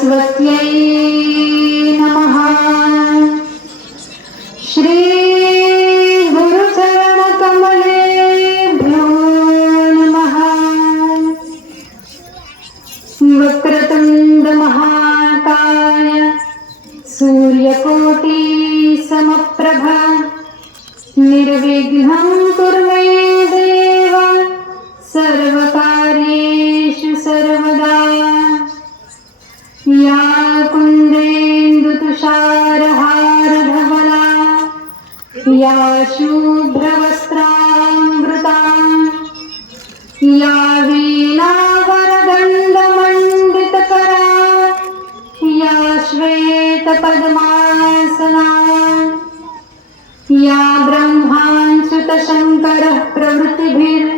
सरस्वत्यै नमः। श्री गुरुचरणकमलेभ्यो नमः। वक्रतुंड महाकाय सूर्यकोटि समप्रभा निर्विघ्नं कुरु मे देव सर्वकार्येषु सर्वदा। या कुन्देन्दुतुषारहारधवला या शुभ्रवस्त्रामृता या वीणावरदण्डमण्डितकरा या श्वेतपद्मासना या ब्रह्माच्युतशङ्करः प्रभृतिभिर्देवैः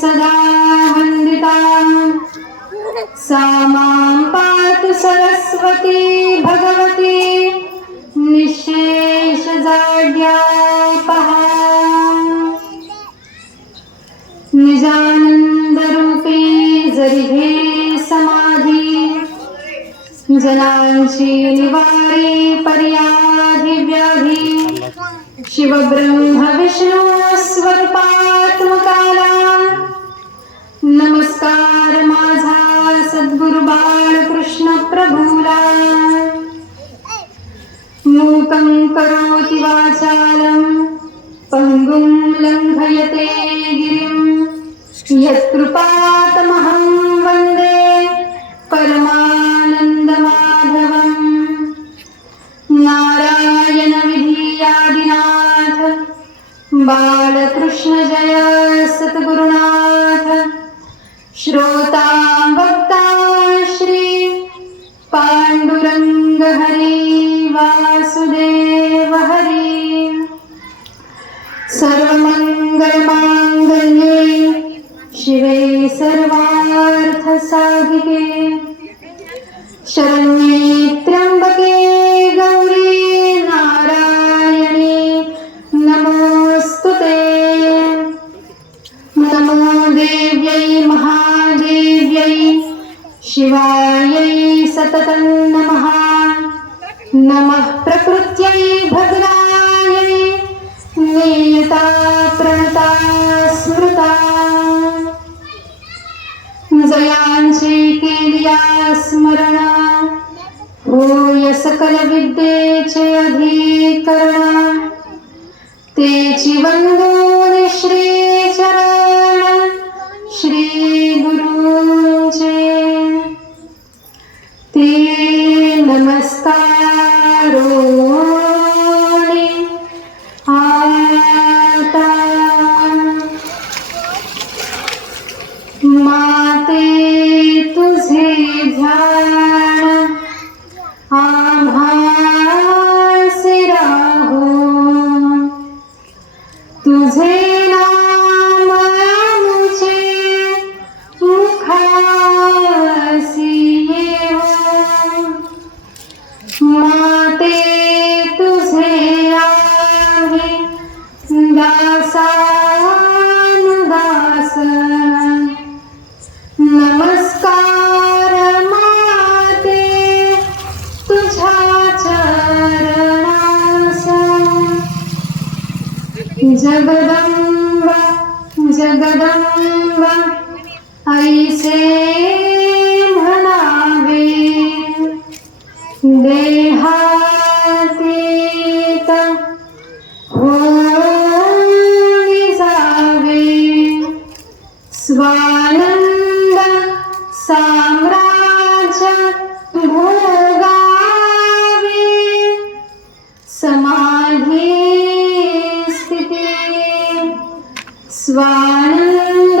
सदा वन्दिता। सा मां पातु सरस्वती भगवती निःशेषजाड्यापहा। निजानन्दरूपी जरिहे समाधी जनांची निवारी पर्याधिव्याधी शिवब्रह्म विष्णू स्वरूपात्मकाला। नमस्कार माझा सद्गुरु बाळकृष्ण प्रभूला। मूकं करोति वाचालं पङ्गुं लङ्घयते गिरिं यत्कृपातमहं वन्दे परमानन्दमाधवम्। नारायण विधियादिनाथ बालकृष्ण जय सद्गुरुनाथ। श्रोता भक्ता श्री पांडुरंग हरी वासुदेव हरी। सर्वमंगलमांगल्ये शिवे सर्वार्थसाधिके शरण्ये त्र्यंबके गौरी नारायणी नमोस्तुते। नमो देव्यै महादेव्यै शिवायै सततं नमः। नमः प्रकृत्यै भद्रायै नियता प्रणता स्मृता। जयांची केलिया स्मरण होय सकल विद्येचे अधिकरण। तेची वंदून श्री चरण श्री गुरुचे ते नमस्कारोनी आता। माते तुझे ध्यान आभासी राहो। तुझे नाम आमुचे मुखासी येवो। माते तुझे आहे दासानुदास। नमस्कार माते तुझ्या चरणास। जगदंबा जगदंबा ऐसे म्हणावे देहातीत होऊन जावे। स्वानंद साम्राज्य भोगावे। समाधी स्थिती स्वानंद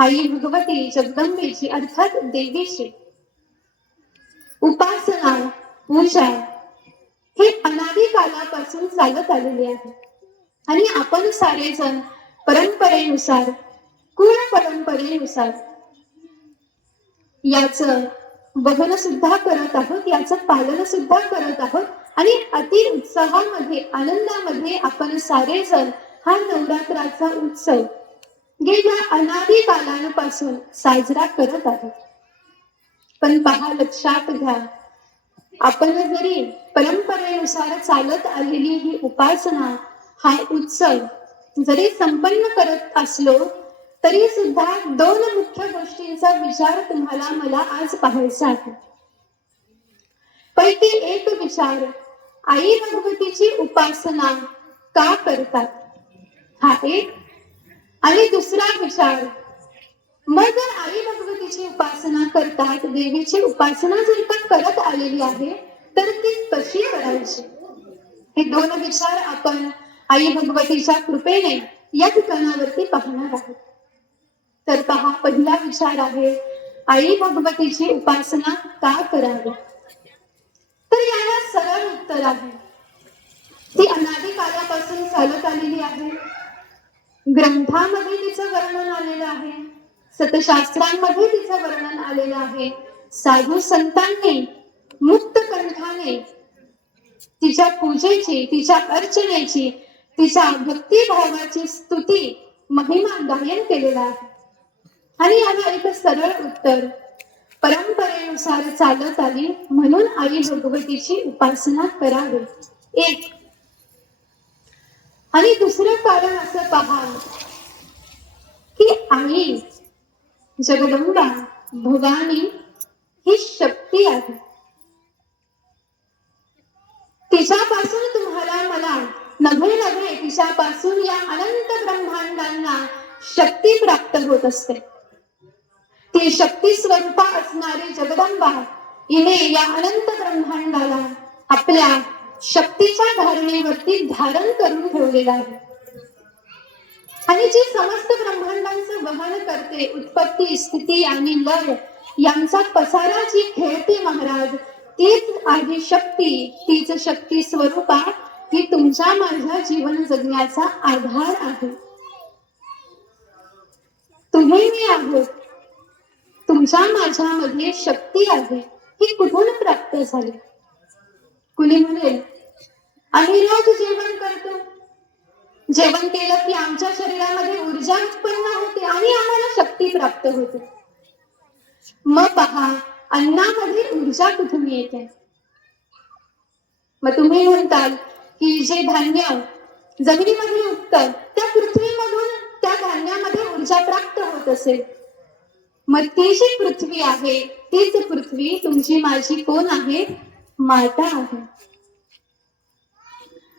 आई भगवती जगदंबेची अर्थात देवीची उपासना पूजा हे अनादी कालापासून चालत आलेले आहे. आणि आपण सारेजण परंपरेनुसार, कुळ परंपरेनुसार याचं बघणं सुद्धा करत आहोत, याचं पालन सुद्धा करत आहोत. आणि अति उत्साहामध्ये, आनंदामध्ये आपण सारेजण हा नवरात्राचा उत्सव गेल्या अनादी कालांपासून साजरा करत आहोत. पण पहा, लक्षात घ्या, आपण जरी परंपरेनुसार चालत आलेली ही उपासना, हा उत्सव जरी संपन्न करत असलो तरी सुद्धा दोन मुख्य गोष्टींचा विचार तुम्हाला मला आज पाहायचा आहे. पैकी एक विचार, आई भगवतीची उपासना का करतात, हा एक. आणि दुसरा विचार, मग जर आई भगवतीची उपासना करतात, देवीची उपासना जर का करत आलेली आहे तर ती कशी करायची, हे दोन विचार आपण आई भगवतीच्या कृपेने या ठिकाणावरती पाहणार आहोत. तर पहा, पहिला विचार आहे, आई भगवतीची उपासना का करावी. तर याला सरळ उत्तर आहे, ती अनादी कालापासून चालत आलेली आहे. ग्रंथामध्ये तिचं वर्णन आलेलं आहे, सतशास्त्रांमध्ये तिचं वर्णन आलेलं आहे. साधू संतांनी मुक्त कंठाने तिच्या पूजेची, तिच्या अर्चनेची, तिच्या भक्तिभावाची स्तुती, महिमा गायन केलेला आहे. आणि याला एक सरळ उत्तर, परंपरेनुसार चालत आली म्हणून आई भगवतीची उपासना करावी, एक. आणि दुसरं कारण असं पहा की आई जगदंबा भवानी ही शक्ती आहे. तिच्यापासून तुम्हाला मला नव्हे नव्हे तिच्यापासून या अनंत ब्रह्मांडांना शक्ती प्राप्त होत असते. ती शक्ती स्वरूपा असणारी जगदंबा हिने या अनंत ब्रह्मांडाला आपल्या शक्तीच्या धारणेवरती धारण करून ठेवलेला आहे. आणि जी समस्त ब्रह्मांडांचं वहन करते, उत्पत्ती, स्थिती आणि लय यांचा पसारा जी खेळते महाराज, तीच आधी शक्ती, तीच शक्ती स्वरूपा ही तुमच्या माझ्या जीवन जगण्याचा आधार आहे. तुम्ही मी आहोत, तुमच्या माझ्यामध्ये शक्ती आहे. ही कुठून प्राप्त झाली. कुणी म्हणेल आम्ही रोज जेवण करतो, जेवण केलं की आमच्या शरीरामध्ये ऊर्जा उत्पन्न होते आणि आम्हाला शक्ती प्राप्त होते. मग पहा, अन्नामध्ये ऊर्जा कुठून येते. मग तुम्ही म्हणताल की जे धान्य जमिनीमध्ये उगतं त्या पृथ्वीमधून त्या धान्यामध्ये ऊर्जा प्राप्त होत असेल, मग ती जी पृथ्वी आहे तीच पृथ्वी तुमची माझी कोण आहे, माता आहे.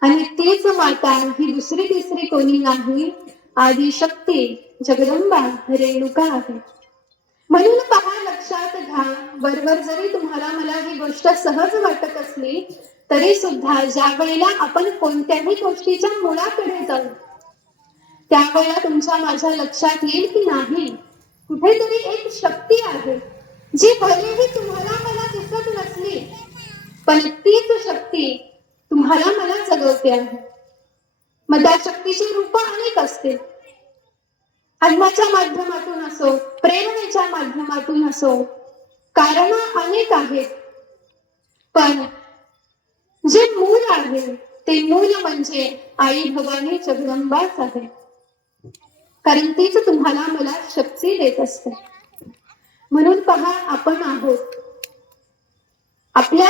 आणि तीच माता ही दुसरी तिसरी कोणी नाही, आदिशक्ती जगदंबा रेणुका आहे. म्हणून पहा, लक्षात घ्या, बरोबर जरी तुम्हाला मला ही गोष्ट सहज वाटत असली तरी सुद्धा ज्या वेळेला आपण कोणत्याही गोष्टीच्या मुळाकडे जाऊ त्यावेळेला तुमच्या माझ्या लक्षात येईल की नाही, कुठेतरी एक शक्ती आहे जी भलेही तुम्हाला मला दिसत नसली पण तीच शक्ती तुम्हाला मला जगवते आहे. मग त्या शक्तीची रूप अनेक असतील. अन्नाच्या माध्यमातून असो, प्रेरणेच्या माध्यमातून असो, कारण अनेक आहेत. पण जे मूल आहे ते मूल म्हणजे आई भवानी जगदंबाच आहे. कारण तीच तुम्हाला मला शक्ती देत असते. म्हणून पहा, आपण आहोत, आपल्या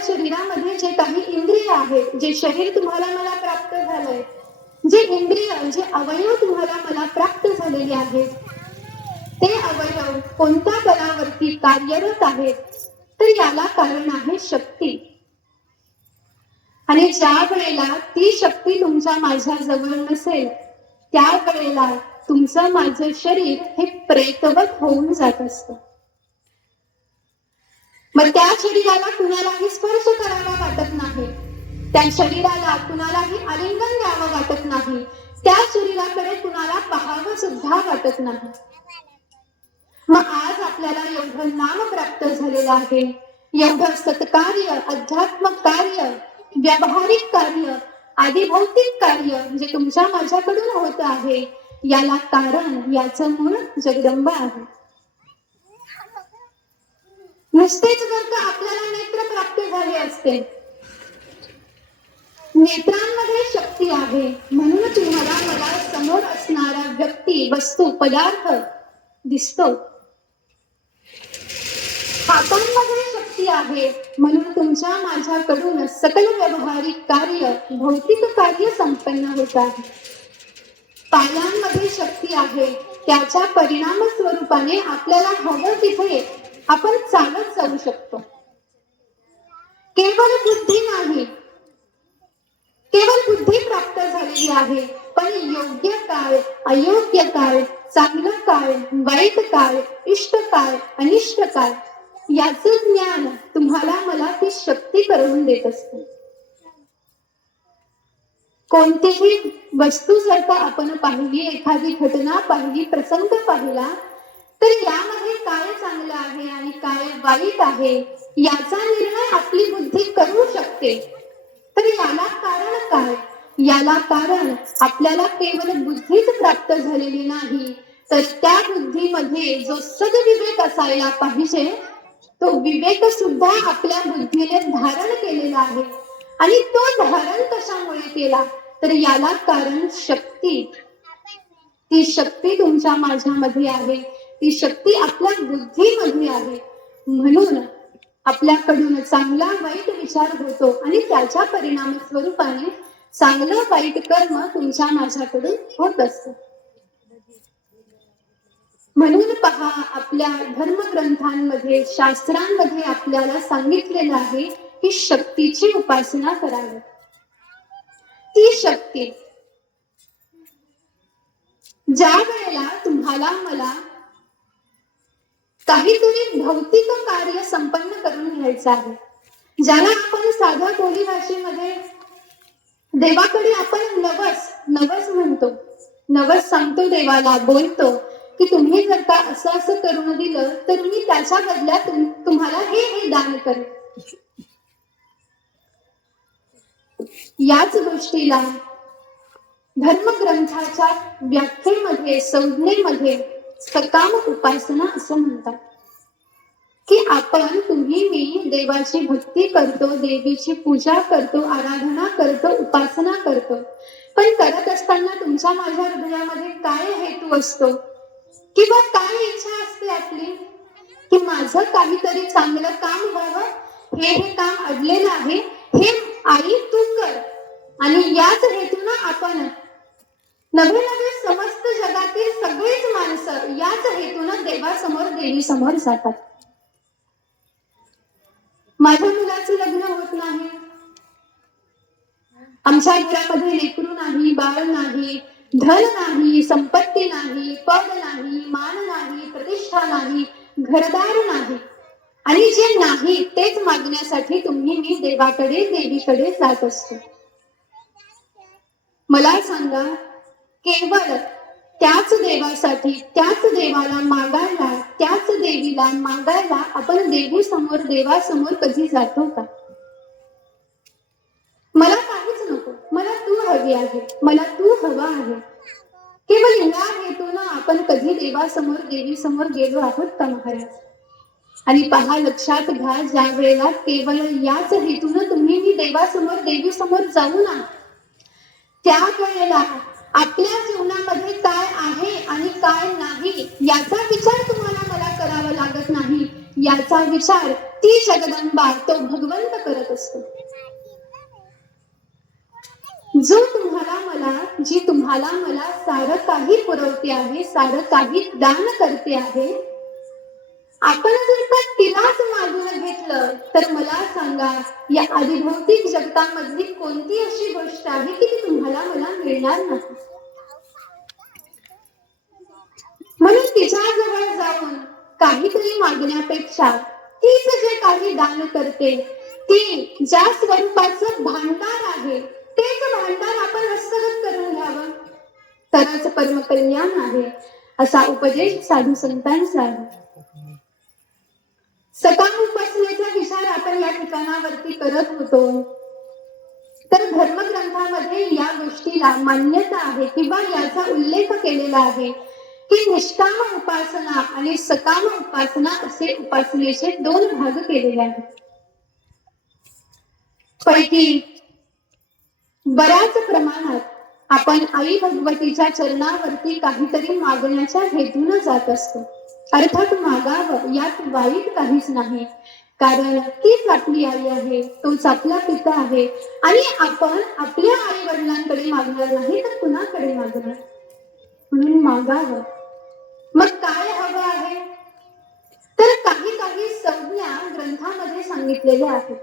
शरीरामध्ये जे काही इंद्रिय आहेत, जे शरीर तुम्हाला मला प्राप्त झालंय, जे इंद्रिय, जे अवयव तुम्हाला मला प्राप्त झालेले आहेत, ते अवयव कोणत्या बलावरती कार्यरत आहेत, तर याला कारण आहे शक्ती. आणि ज्या वेळेला ती शक्ती तुमच्या माझ्या जवळ नसेल त्या वेळेला तुमचं माझं शरीर हे प्रेतवत होऊन जात असतं. मग त्या शरीराला कुणालाही स्पर्श करावा वाटत नाही, त्या शरीराला कुणालाही आलिंगन द्यावं वाटत नाही, त्या शरीराला मुलाकडे कुणाला पाहावं सुद्धा वाटत नाही. मग आज आपल्याला एवढं नाम प्राप्त झालेलं आहे, एवढं सत्कार्य, अध्यात्मक कार्य, व्यावहारिक कार्य, आदी भौतिक कार्य जे तुमच्या माझ्याकडून होत आहे, याला कारण, याचं मूळ जगदंबा आहे. नुसतेच जर का आपल्याला नेत्र प्राप्त झाले असते, नेत्रांमध्ये शक्ती आहे म्हणून तुम्हाला मला समोर असणारा व्यक्ती, वस्तू, पदार्थ दिसतो. हातांमध्ये शक्ती आहे म्हणून तुमच्या माझ्याकडून सकल व्यवहारिक कार्य, भौतिक कार्य संपन्न होत आहे. पायांमध्ये शक्ती आहे, त्याच्या परिणाम स्वरूपाने आपल्याला हवं तिथे आपण चालत जाऊ शकतो. केवळ बुद्धी नाही, केवळ बुद्धी प्राप्त झालेली आहे, पण योग्य काळ, अयोग्य काळ, चांगलं काळ, वाईट काळ, इष्ट काळ, अनिष्ट काळ, याचं ज्ञान तुम्हाला मला ती शक्ती करून देत असते. कोणतीही वस्तू जर का आपण पाहिली, एखादी घटना पाहिली, प्रसंग पाहिला, तर यामध्ये काय चांगलं आहे आणि काय वाईट आहे याचा निर्णय आपली बुद्धी करू शकते. तर याला कारण काय? याला कारण आपल्याला केवळ बुद्धीच प्राप्त झालेली नाही, तर त्या बुद्धीमध्ये जो सदविवेक असायला पाहिजे, तो विवेक सुद्धा आपल्या बुद्धीने धारण केलेला आहे. आणि तो धारण कशामुळे केला? तर याला कारण शक्ती. ती शक्ती तुमच्या माझ्यामध्ये आहे, ती शक्ती आपल्या बुद्धीमध्ये आहे. म्हणून आपल्याकडून चांगला वाईट विचार होतो आणि त्याच्या परिणाम स्वरूपाने चांगलं वाईट कर्म तुमच्या माझ्याकडून होत असतं. म्हणून पहा, आपल्या धर्मग्रंथांमध्ये, शास्त्रांमध्ये आपल्याला सांगितलेलं आहे की शक्तीची उपासना करावी. ती शक्ती ज्या वेळेला तुम्हाला मला काहीतरी भौतिक कार्य संपन्न करून घ्यायचं आहे, ज्याला आपण साध्या बोली भाषेमध्ये देवाकडे आपण नवस नवस म्हणतो, नवस सांगतो देवाला, बोलतो की तुम्ही जर का असं असं करून दिलं तर मी त्याच्या बदल्यात तुम्हाला हे दान करेन. याच गोष्टीला धर्मग्रंथाच्या व्याख्येमध्ये, संज्ञेमध्ये सकाम उपासना असं म्हणतात. की आपण, तुम्ही, मी देवाची भक्ती करतो, देवीची पूजा करतो, आराधना करतो, उपासना करतो, पण करत असताना तुमच्या माझ्या हृदयामध्ये काय हेतू असतो किंवा काय इच्छा असते आपली की माझं काहीतरी चांगलं काम व्हावं, हे काम अडलेलं आहे, हे आई तू कर. आणि याच हेतून आपण नवे नवे समस्त जगातील सगळीच माणसं याच हेतून देवासमोर, देवीसमोर जातात. माझ्या मुलाचं लग्न होत नाही, आमच्या घरामध्ये लेकरू नाही, बाळ नाही, धन नाही, संपत्ती नाही, पद नाही, मान नाही, प्रतिष्ठा नाही, घरदार नाही, आणि जे नाही तेच मागण्यासाठी तुम्ही मी देवाकडे, देवीकडे जात असतो. मला सांगा, केवळ त्याच देवासाठी, त्याच देवाला मागायला, त्याच देवीला मागायला आपण देवी समोर, देवासमोर कधी जातो का? मला काहीच नको, मला तू हवी आहे, मला तू हवा आहे, केवळ या हेतून आपण कधी देवासमोर, देवीसमोर गेलो आहोत का महाराज? आणि पहा, लक्षात घ्या, ज्या वेळेला केवळ याच हेतून तुम्ही मी देवासमोर, देवीसमोर जाऊ ना, त्या वेळेला आपल्या जीवनामध्ये काय आहे आणि काय नाही याचा विचार तुम्हाला मला करावा लागत नाही. याचा विचार ती जगदंबा, तो भगवंत करत असतो. जो तुम्हाला मला, जी तुम्हाला मला सारं काही पुरवते आहे, सारं काही दान करते आहे, आपण जर का तिलाच मागून घेतलं तर मला सांगा, या आदिभौतिक जगतामधली कोणती अशी गोष्ट आहे की ती तुम्हाला मला मिळणार नाही? म्हणून तिच्याजवळ जाऊन काहीतरी मागण्यापेक्षा तीच जे काही दान करते, ती ज्या स्वरूपाचं भांडार आहे, तेच भांडार आपण हस्तगत करून घ्यावं. तरच परमकल्याण आहे, असा उपदेश साधू संतांचा आहे. सकाम उपासनेचा विचार आपण या ठिकाणावरती करत होतो. तर धर्मग्रंथामध्ये या गोष्टीला मान्यता आहे किंवा याचा उल्लेख केलेला आहे की निष्काम उपासना आणि सकाम उपासना असे उपासनेचे 2 भाग केलेले आहेत. पैकी बऱ्याच प्रमाणात आपण आई भगवतीच्या चरणावरती काहीतरी मागण्याच्या हेतून जात असतो. अर्थात मागावं यात वाईट काहीच नाही, कारण तीच आपली आई आहे, तोच आपला पिता आहे आणि आपण आपल्या आई वडिलांकडे मागणार नाही तर कुणाकडे मागणार, म्हणून मागावं. मग काय हवं आहे, तर काही काही संज्ञा ग्रंथामध्ये सांगितलेल्या आहेत.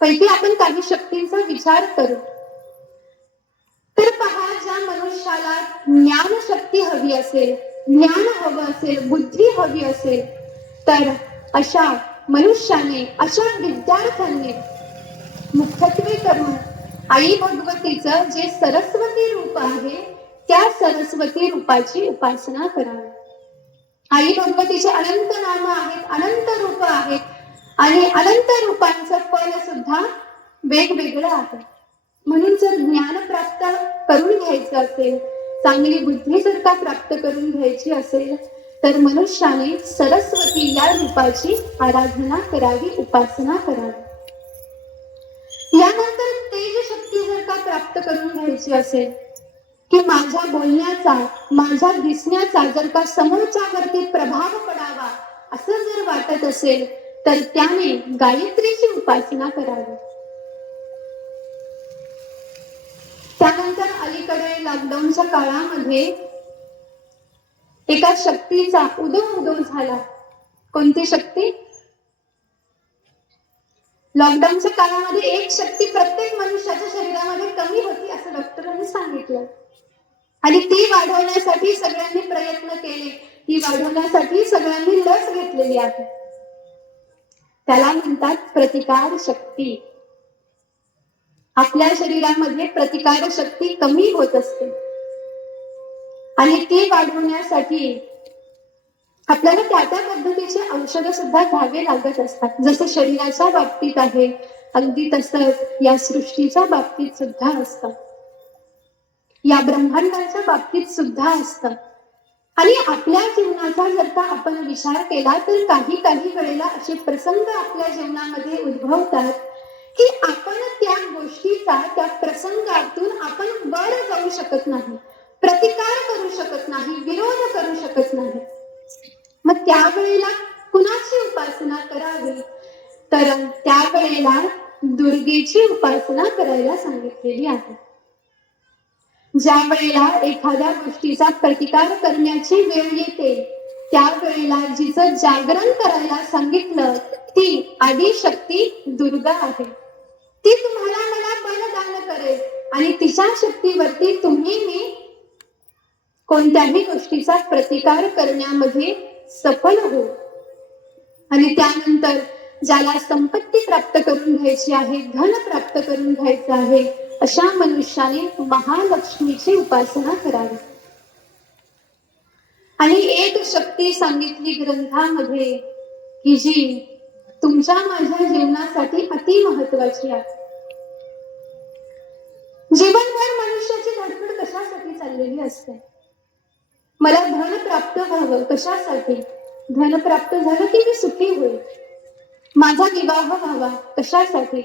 पैकी आपण काही शक्तींचा विचार करू. तर पहा, ज्या मनुष्याला ज्ञान शक्ती हवी असेल, ज्ञान हवं असेल, बुद्धी हवी असेल, तर अशा मनुष्याने, अशा विद्यार्थ्यांनी मुख्यत्वे करून आई भगवतीचं जे सरस्वती रूप आहे त्या सरस्वती रूपाची उपासना करावी. आई भगवतीचे अनंत नाम आहेत, अनंत रूप आहेत आणि अनंत रूपांचं फल सुद्धा वेगवेगळं आहे. म्हणून जर ज्ञान प्राप्त करून घ्यायचं असेल, चांगली बुद्धी जर का प्राप्त करून घ्यायची असेल, तर मनुष्याने सरस्वती या रूपाची आराधना करावी, उपासना करावी. यानंतर तेज शक्ती जर का प्राप्त करून घ्यायची असेल, की माझ्या बोलण्याचा, माझ्या दिसण्याचा जर का समोरच्यावरती प्रभाव पडावा असं जर वाटत असेल, तर त्याने गायत्रीची उपासना करावी. त्यानंतर अलीकडे लॉकडाऊनच्या काळामध्ये एका शक्तीचा उदो झाला. कोणती शक्ती? लॉकडाऊनच्या काळामध्ये एक शक्ती प्रत्येक मनुष्याच्या शरीरामध्ये कमी होती असं डॉक्टरांनी सांगितलं आणि ती वाढवण्यासाठी सगळ्यांनी प्रयत्न केले. ती वाढवण्यासाठी सगळ्यांनी लस घेतलेली आहे. त्याला म्हणतात प्रतिकार शक्ती. आपल्या शरीरामध्ये प्रतिकार शक्ती कमी होत असते आणि ती वाढवण्यासाठी आपल्याला त्या त्या पद्धतीचे औषध सुद्धा घ्यावे लागत असतात. जसं शरीराच्या बाबतीत आहे, अगदी तसंच या सृष्टीच्या बाबतीत सुद्धा असतं, या ब्रह्मांडाच्या बाबतीत सुद्धा असतं. आणि आपल्या जीवनाचा जर का आपण विचार केला तर काही काही वेळेला असे प्रसंग आपल्या जीवनामध्ये उद्भवतात की आपण त्या गोष्टीचा, त्या प्रसंगातून आपण वर जाऊ शकत नाही, प्रतिकार करू शकत नाही, विरोध करू शकत नाही. मग त्यावेळेला कुणाची उपासना करावी, तर त्यावेळेला दुर्गेची उपासना करायला सांगितलेली आहे. ज्या वेळेला एखाद्या गोष्टीचा प्रतिकार करण्याची वेळ येते त्यावेळेला जिचं जागरण करायला सांगितलं ती आदिशक्ती दुर्गा आहे. ती तुम्हाला मला बलदान करेल आणि तिच्या शक्तीवरती तुम्ही मी कोणत्याही गोष्टीचा प्रतिकार करण्यामध्ये सफल हो. आणि त्यानंतर ज्याला संपत्ती प्राप्त करून घ्यायची आहे, धन प्राप्त करून घ्यायचं आहे, अशा मनुष्याने महालक्ष्मीची उपासना करावी. आणि एक शक्ती सांगितली ग्रंथामध्ये की जी तुमच्या माझ्या जीवनासाठी अति महत्वाची आहे. जीवनभर मनुष्याची धडपड कशासाठी चाललेली असते? मला धन प्राप्त व्हावं. कशासाठी? धन प्राप्त झालं की मी सुखी होईल. माझा विवाह व्हावा. कशासाठी?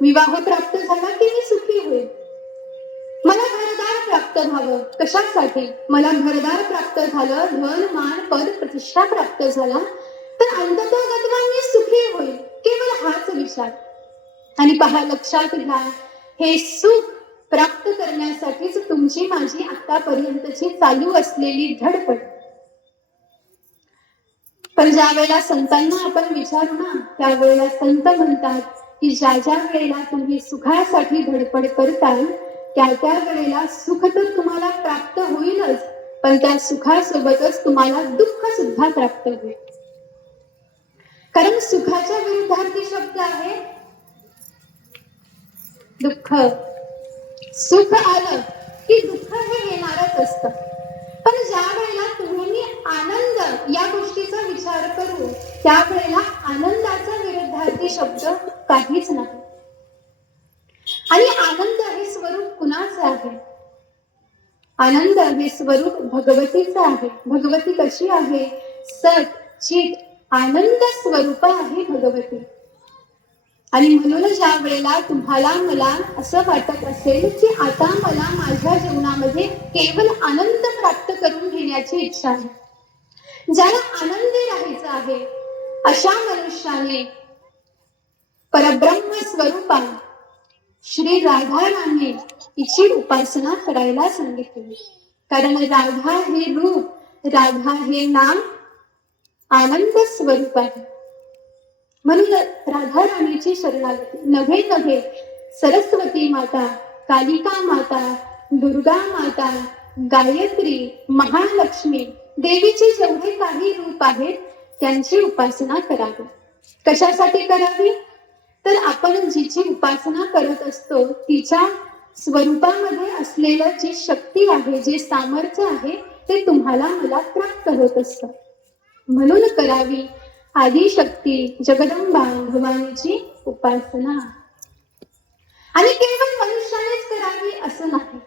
विवाह प्राप्त झाला की मी सुखी होईल. मला घरदार प्राप्त व्हावं. कशासाठी? मला घरदार प्राप्त झालं, धन मान पद प्रतिष्ठा प्राप्त झाला तर अंततोगत्वा मी सुखी होईल. केवळ हाच विचार. आणि पहा, लक्षात घ्या, हे सुख प्राप्त करण्यासाठीच तुमची माझी आतापर्यंतची चालू असलेली धडपड. पण ज्या वेळेला संतांना आपण विचारू ना, त्यावेळेला संत म्हणतात की ज्या ज्या वेळेला तुम्ही सुखासाठी धडपड करताल त्या त्या वेळेला सुख तर तुम्हाला प्राप्त होईलच, पण त्या सुखासोबतच तुम्हाला दुःख सुद्धा प्राप्त होईल. कारण सुखाच्या विरुद्धार्थी शब्द आहे दुःख. सुख आलं की दुःख हे येणारच असतं. स्वरूपाचे आहे. आनंद हे स्वरूप भगवतीचं आहे. भगवती कशी आहे? सत चित आनंद स्वरूप आहे भगवती. आणि म्हणून ज्या वेळेला तुम्हाला मला असं वाटत असेल की आता मला माझ्या जीवनामध्ये केवळ आनंद प्राप्त करून घेण्याची इच्छा आहे, ज्याला आनंदी राहायचं आहे, अशा मनुष्याने परब्रह्म स्वरूपा श्री राधा राणी हिची उपासना करायला सांगितली. कारण राधा हे रूप, राधा हे नाम आनंद स्वरूप आहे. म्हणून राधा राणीची शरणागती नव्हे नव्हे सरस्वती माता, कालिका माता, दुर्गा माता, गायत्री, महालक्ष्मी देवीचे जेवढे काही रूप आहेत त्यांची उपासना करावी. कशासाठी करावी? तर आपण जिची उपासना करत असतो तिच्या स्वरूपामध्ये असलेलं जी शक्ती आहे, जे सामर्थ्य आहे ते तुम्हाला मला प्राप्त होत असतं. म्हणून करावी आदिशक्ती जगदंबा भवानीची उपासना. आणि केवळ मनुष्यानेच करावी असं नाही.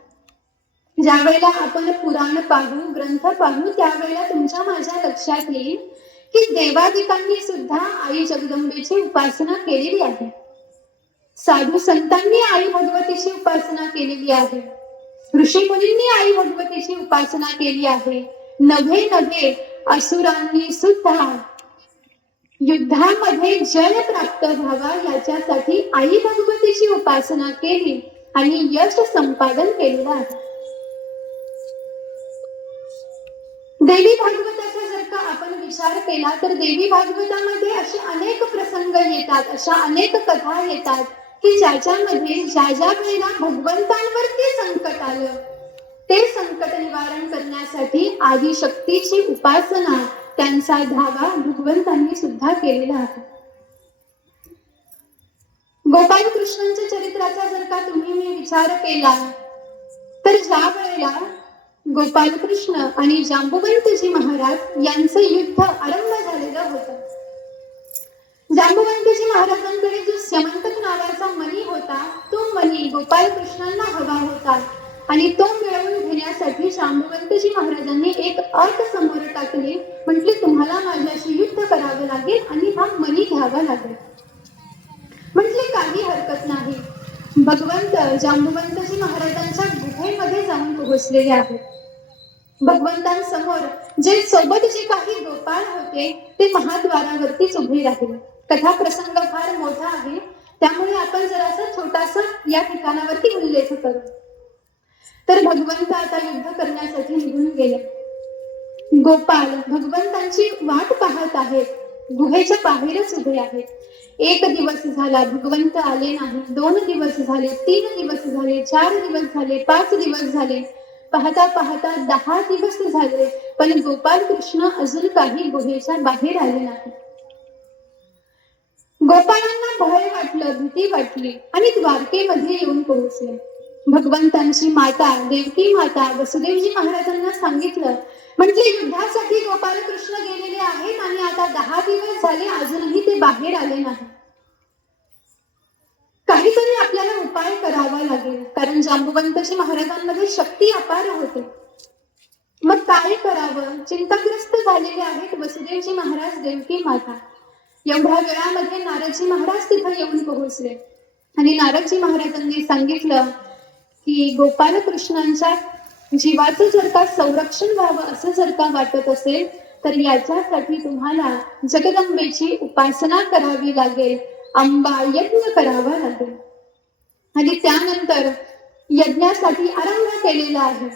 ज्या वेळेला आपण पुराण पाहू, ग्रंथ पाहू, त्यावेळेला तुमच्या माझ्या लक्षात येईल की देवादिकांनी सुद्धा आई जगदंबेची उपासना केलेली आहे. साधू संतांनी आई भगवतीची उपासना केलेली आहे. ऋषी मुनींनी आई भगवतीची उपासना केली आहे. नव्हे नव्हे असुरांनी सुद्धा युद्धामध्ये जय प्राप्त व्हावा याच्यासाठी आई भगवतीची उपासना केली आणि यश संपादन केलेलं आहे. देवी भागवताचा जर का आपण विचार केला तर देवी भागवतामध्ये असे अनेक प्रसंग येतात, अशा अनेक कथा येतात की ज्याच्यामध्ये ज्या ज्या वेळेला भगवंतांवरती संकट आलं ते संकट निवारण करण्यासाठी आदिशक्तीची उपासना, त्यांचा धावा भगवंतांनी सुद्धा केलेला आहे. गोपाल कृष्णांच्या चरित्राचा जर का तुम्ही मी विचार केला तर ज्या वेळेला गोपाल कृष्ण आणि जांबुवंतजी महाराज यांचं युद्ध आरंभ झालेलं होतं. जांबुवंतजी महाराजांकडे जो स्यमंतक नावाचा मणी होता तो मणी गोपाल कृष्णांना हवा होता आणि तो मिळवून घेण्यासाठी जांबुवंतजी महाराजांनी एक अट समोर टाकली. म्हटले तुम्हाला माझ्याशी युद्ध करावं लागेल आणि हा मणी घ्यावा लागेल. म्हटले काही हरकत नाही. भगवंत जांबुवंतजी महाराजांच्या गुहेमध्ये जाऊन पोहोचलेले आहेत. भगवंतांसमोर जे सोबत जे काही गोपाळ होते ते महाद्वारावरतीच उभे राहिले. कथा प्रसंग फार मोठा आहे, त्यामुळे आपण जरासा छोटासा या ठिकाणावरती उल्लेख करू. तर भगवंत आता युद्ध करण्यासाठी निघून गेले. गोपाल भगवंतांची वाट पाहत आहेत, गुहेच्या बाहेरच उभे आहेत. 1 दिवस झाला भगवंत आले नाही. 2 दिवस झाले, 3 दिवस झाले, 4 दिवस झाले, 5 दिवस झाले. पाहता पाहता 10 दिवस झाले, पण गोपाल कृष्ण अजून काही गुहेच्या बाहेर आले नाही. गोपाळांना भय वाटलं, भीती वाटली आणि द्वारकेमध्ये येऊन पोहोचले. भगवंतांची माता देवकी माता वसुदेवजी महाराजांना सांगितलं. म्हटले युद्धासाठी गोपाल कृष्ण गेलेले आहेत आणि आता 10 दिवस झाले अजूनही ते बाहेर आले नाही. काहीतरी आपल्याला उपाय करावा लागेल, कारण जांबुवंतजी महाराजांमध्ये शक्ती अपार होते. मग काय करावं? चिंताग्रस्त झालेले आहेत वसुदेवजी महाराज, देवकी माता. एवढ्या वेळामध्ये नारदजी महाराज तिथे येऊन पोहोचले आणि नारदजी महाराजांनी सांगितलं की गोपाल कृष्णांच्या जीवाचं जर का संरक्षण व्हावं असं जर का वाटत असेल तर याच्यासाठी तुम्हाला जगदंबेची उपासना करावी लागेल, अंबा यज्ञ करावा लागेल. आणि त्यानंतर यज्ञासाठी आरंभ केलेला आहे.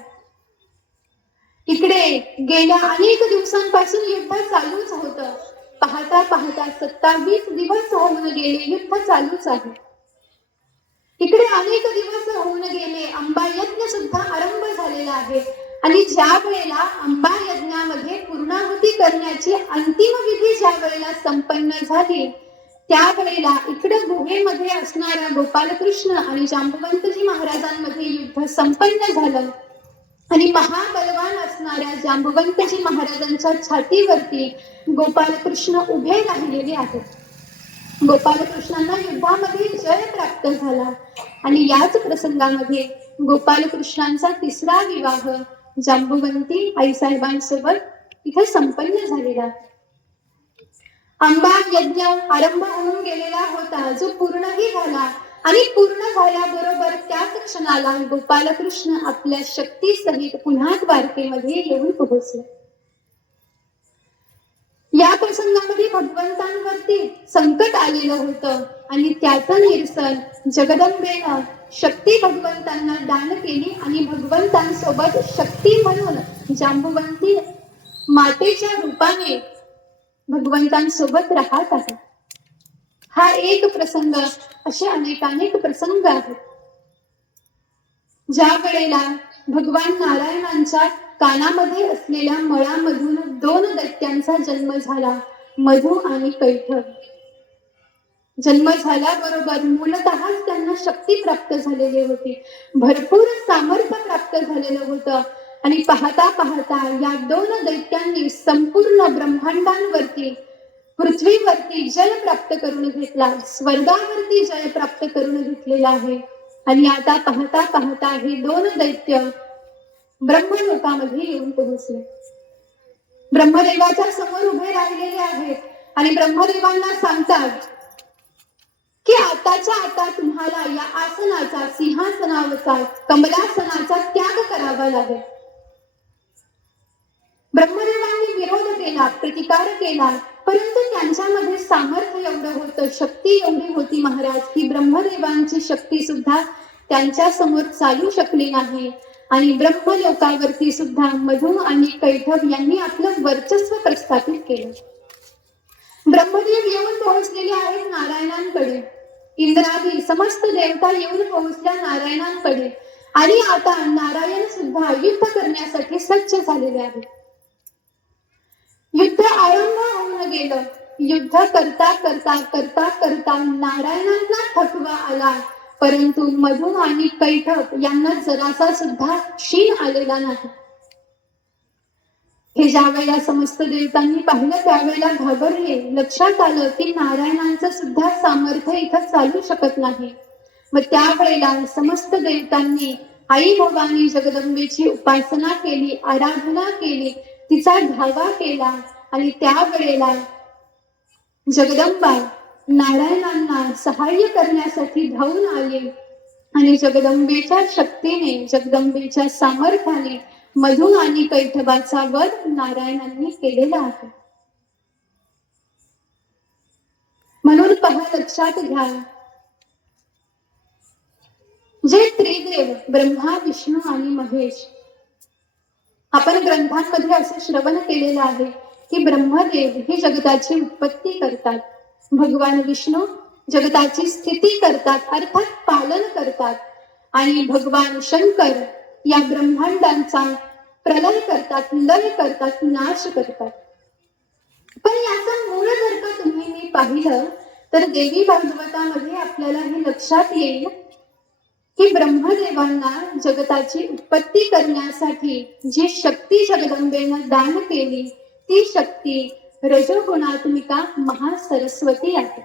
इकडे गेल्या अनेक दिवसांपासून युद्ध चालूच होतं. पाहता पाहता 27 दिवस होऊन गेले, युद्ध चालूच आहे. इकडे अनेक दिवस होऊन गेले, अंबा यज्ञ सुद्धा आरंभ झालेला आहे. आणि ज्या वेळेला अंबा यज्ञामध्ये पूर्णाहुती करण्याची अंतिम विधी ज्या वेळेला संपन्न झाली त्यावेळेला इकडे गुहेमध्ये असणाऱ्या गोपालकृष्ण आणि जांबुवंतजी महाराजांमध्ये युद्ध संपन्न झालं आणि महाबलवान असणाऱ्या जांबुवंतजी महाराजांच्या छातीवरती गोपालकृष्ण उभे राहिलेले आहेत. गोपालकृष्णांना युद्धामध्ये जय प्राप्त झाला आणि याच प्रसंगामध्ये गोपालकृष्णांचा तिसरा विवाह जांबुवंती आईसाहेबांसोबत इथे संपन्न झालेला. आंबा यज्ञ आरंभ होऊन गेलेला होता, जो पूर्णही झाला आणि पूर्ण झाल्याबरोबर त्याच क्षणाला गोपालकृष्ण आपल्या शक्ती सहित पुन्हा द्वारकेमध्ये येऊन पोहोचले. या प्रसंगामध्ये भगवंतांवरती संकट आलेलं होतं आणि त्याचं निरसन जगदंबेनं शक्ती भगवंतांना दान केली आणि भगवंतांसोबत शक्ती म्हणून जांबुवंती मातेच्या रूपाने भगवंतांसोबत राहत आहे. हा एक प्रसंग, असे अनेक प्रसंग आहेत. ज्या वेळेला भगवान नारायणांच्या कानामध्ये असलेल्या मळामधून 2 दैत्यांचा जन्म झाला, मधु आणि कैठव. जन्म झाल्याबरोबर मूलतःच त्यांना शक्ती प्राप्त झालेली होती, भरपूर सामर्थ्य प्राप्त झालेलं होतं आणि पाहता पाहता या 2 दैत्यांनी संपूर्ण ब्रह्मांडांवरती, पृथ्वीवरती जय प्राप्त करून घेतला, स्वर्गावरती जय प्राप्त करून घेतलेला आहे. आणि आता पाहता पाहता हे 2 दैत्य ब्रह्मलोकामध्ये येऊन पोहोचले. ब्रह्मदेवाच्या समोर उभे राहिलेले आहेत आणि ब्रह्मदेवांना सांगतात की आताच्या आता तुम्हाला या आसनाचा, सिंहासनाचा, कमलासनाचा त्याग करावा लागेल. ब्रह्मदेवांनी विरोध केला, प्रतिकार केला, परंतु त्यांच्यामध्ये सामर्थ्य एवढं होतं, शक्ती एवढी होती महाराज, की ब्रह्मदेवांची शक्ती सुद्धा त्यांच्या समोर चालू शकली नाही. आणि ब्रह्मलोकावरती सुद्धा मधु आणि कैठव यांनी आपलं वर्चस्व प्रस्थापित केलं. ब्रह्मदेव येऊन पोहोचलेले आहेत नारायणांकडे, इंद्रादी समस्त देवता येऊन पोहोचल्या नारायणांकडे आणि आता नारायण सुद्धा युद्ध करण्यासाठी सज्ज झालेले आहेत. युद्ध आरंभ होऊन गेलं. युद्ध करता करता करता करता नारायणांना थकवा आला, परंतु मधु आणि कैठव यांना जरासा सुद्धा क्षीण आलेला नाही. हे ज्या वेळेला समस्त देवतांनी पाहिलं त्यावेळेला घाबरले. लक्षात आलं की नारायणांचं सुद्धा सामर्थ्य इथं चालू शकत नाही. मग त्यावेळेला समस्त देवतांनी आई भवानी जगदंबेची उपासना केली, आराधना केली, तिचा धावा केला आणि त्यावेळेला जगदंबा नारायणांना सहाय्य करण्यासाठी धावून आले आणि जगदंबेच्या शक्तीने, जगदंबेच्या सामर्थ्याने मधु आणि कैठवाचा वध नारायणांनी केलेला आहे. म्हणून पहा, लक्षात घ्या, जे त्रिदेव ब्रह्मा, विष्णू आणि महेश, आपण ग्रंथांमध्ये असे श्रवण केलेलं आहे की ब्रह्मदेव ही जगताची उत्पत्ती करतात, भगवान विष्णू जगताची स्थिती करतात, अर्थात पालन करतात, आणि भगवान शंकर या ब्रह्मांडांचा प्रलय करतात, लय करतात, नाश करतात. पण याचं मूळ जर का तुम्ही पाहिलं तर देवी भागवतामध्ये आपल्याला हे लक्षात येईल की ब्रह्मदेवांना जगताची उत्पत्ती करण्यासाठी जी शक्ती जगदंबेनं दान केली, ती शक्ती रजोगुणात्मिका महासरस्वती आहे.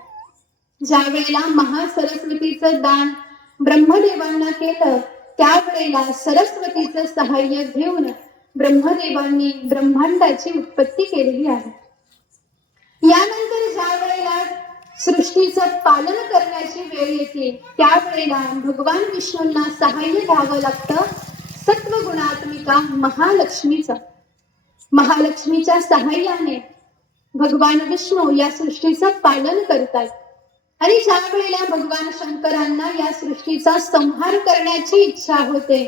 ज्या वेळेला महासरस्वतीचं दान ब्रह्मदेवांना केलं, त्यावेळेला सरस्वतीचं सहाय्य घेऊन ब्रह्मदेवांनी ब्रह्मांडाची उत्पत्ती केलेली आहे. यानंतर ज्या वेळेला सृष्टीचं पालन करण्याची वेळ येते, त्यावेळेला भगवान विष्णूंना सहाय्य घ्यावं लागतं सत्वगुणात्मिका महालक्ष्मीचं. महालक्ष्मीच्या सहाय्याने भगवान विष्णू या सृष्टीचं पालन करतात आणि ज्या वेळेला भगवान शंकरांना या सृष्टीचा संहार करण्याची इच्छा होते,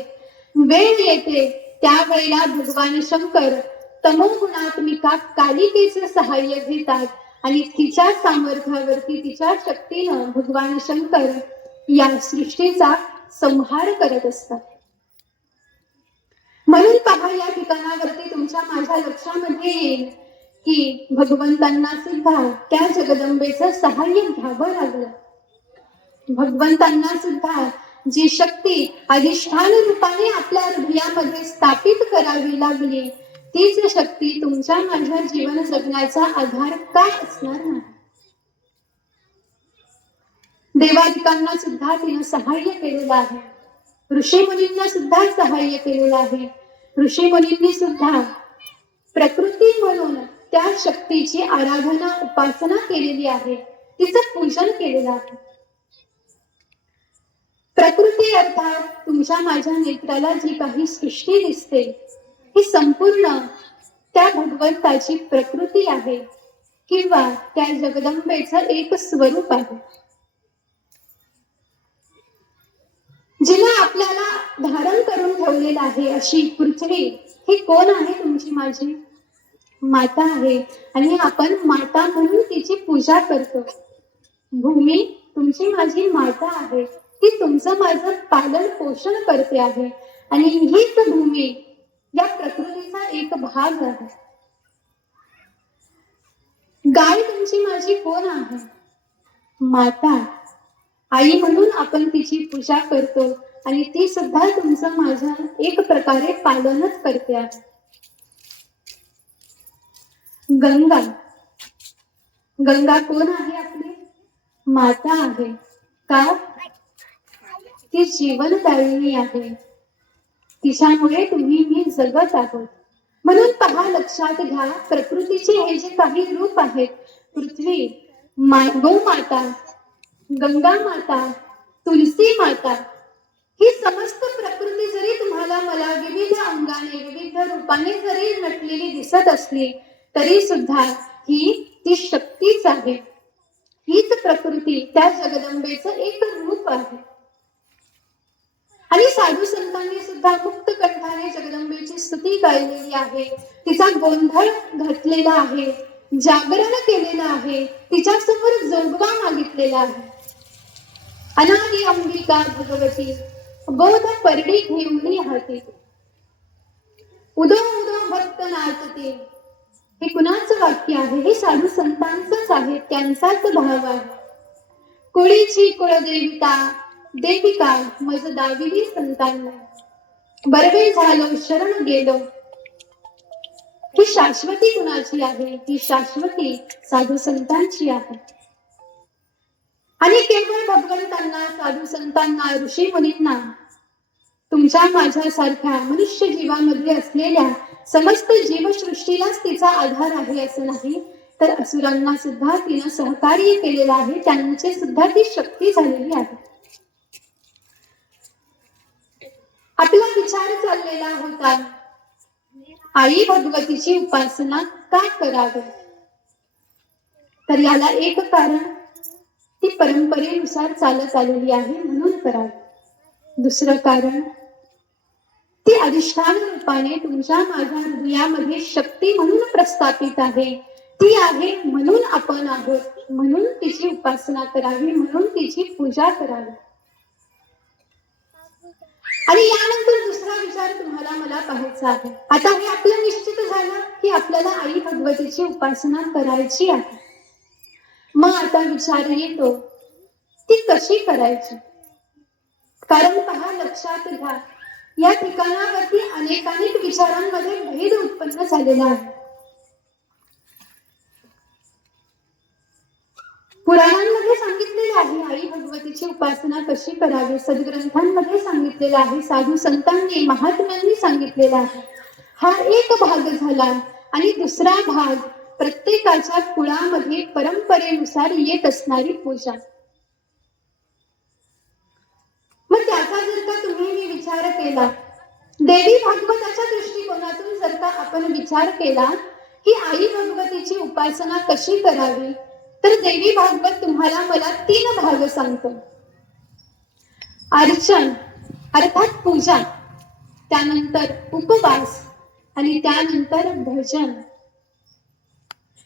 वेळ येते, त्यावेळेला भगवान शंकर तमोगुणात्मिका कालिकेचं सहाय्य घेतात आणि तिच्या सामर्थ्यावरती, तिच्या शक्तीनं भगवान शंकर या सृष्टीचा संहार करत असतात. म्हणून पहा, या ठिकाणावरती तुमच्या माझ्या लक्षामध्ये येईल की भगवंतांना सुद्धा त्या जगदंबेचं सहाय्य घ्यावं लागलं. भगवंतांना सुद्धा जी शक्ती अधिष्ठान रूपाने आपल्या हृदयामध्ये स्थापित करावी लागली, तीच शक्ती तुमच्या माझ्या जीवन जगण्याचा आधार का असणार नाही? देवादिकांना सुद्धा तिनं सहाय्य केलेलं आहे. ऋषी मुनींना सुद्धा सहाय्य केलेलं आहे. ऋषी मुनींनी सुद्धा प्रकृती म्हणून त्या शक्तीची आराधना उपासना केलेली आहे, तिचं पूजन केलेलं आहे. प्रकृती अर्थात तुमच्या माझ्या नेत्राला जी काही सृष्टी दिसते ही संपूर्ण त्या भगवंताची प्रकृती आहे किंवा त्या जगदंबेचं एक स्वरूप आहे. जिला आपल्याला धारण करून ठेवलेलं आहे अशी पृथ्वी ही कोण आहे? तुमची माझी माता आहे आणि आपण माता म्हणून तिची पूजा करतो. भूमी तुमची माझी माता आहे, ती तुमचं माझं पालन पोषण करते आहे आणि हीच भूमी या प्रकृतीचा एक भाग आहे. गाय तुमची माझी कोण आहे? माता, आई म्हणून आपण तिची पूजा करतो आणि ती सुद्धा तुमचं माझ्या एक प्रकारे पालनच करते आहे. गंगा, गंगा कोण आहे? आपली माता आहे. का? ती जीवनदायिनी आहे, तिच्यामुळे तुम्ही मी जगत आहोत. म्हणून पहा, लक्षात घ्या, प्रकृतीचे हे जे काही रूप आहेत, पृथ्वी, गोमाता, गंगा माता, तुलसी माता, ही समस्त प्रकृती जरी तुम्हाला मला विविध अंगाने विविध रूपाने जरी नटलेली दिसत असली तरी सुद्धा ही ती शक्तीच आहे. हीच प्रकृती त्या जगदंबेचं एक रूप आहे. आणि साधू संतांनी सुद्धा मुक्त कंठाने जगदंबेची स्तुती गायलेली आहे, तिचा गोंधळ घातलेला आहे, जागरण केलेलं आहे, तिच्या समोर जोगवा मागितलेला आहे. अनादि अंबिका भगवती बोध परडी घेऊन हाती, उदो उदो भक्त नाचते. हे कुणाचं वाक्य आहे? हे साधू संतांचंच आहे, त्यांचाच भाव आहे. कुळीची कुळदेविता देविका मज दाविली संतांना, बरवे झालो शरण गेलो. ही शाश्वती कुणाची आहे? ही शाश्वती साधू संतांची आहे. आणि केवळ भगवंतांना, साधू संतांना, ऋषी मुनींना, तुमच्या माझ्यासारख्या मनुष्य जीवामध्ये असलेल्या समस्त जीवसृष्टीलाच तिचा आधार आहे असं नाही, तर असुरांना सुद्धा तिनं सहकार्य केलेलं आहे, त्यांची सुद्धा ती शक्ती झालेली आहे. आपला विचार चाललेला होता, आई भगवतीची उपासना का करावी? तर याला एक कारण, ती परंपरेनुसार चालत आलेली आहे म्हणून करावी. दुसरं कारण, ती अधिष्ठान रूपाने तुमच्या माझ्या हृदयामध्ये शक्ती म्हणून प्रस्थापित आहे, ती आहे म्हणून आपण आहोत, म्हणून तिची उपासना करावी, म्हणून तिची पूजा करावी. आणि यानंतर दुसरा विचार तुम्हाला मला पाहायचा आहे. आता हे आपलं निश्चित झालं की आपल्याला आई भगवतीची उपासना करायची आहे. मग आता विचार येतो, ती कशी करायची? कारण पहा, लक्षात घ्या, या ठिकाणावरती अनेकानेक विचारांमध्ये भेद उत्पन्न झालेला आहे. पुराणांमध्ये सांगितलेले आहे आई भगवतीची उपासना कशी करावी, सद्ग्रंथांमध्ये सांगितलेलं आहे, साधू संतांनी, महात्म्यांनी सांगितलेला आहे. हा एक भाग झाला. आणि दुसरा भाग, प्रत्येकाच्या कुळामध्ये परंपरेनुसार येत असणारी पूजा. मग त्याचा जर का तुम्ही विचार केला, देवी भागवताच्या दृष्टिकोनातून जर का आपण विचार केला की आई भगवतीची उपासना कशी करावी, तर देवी भागवत तुम्हाला मला 3 भाग सांगतो. अर्चन अर्थात पूजा, त्यानंतर उपवास आणि त्यानंतर भजन.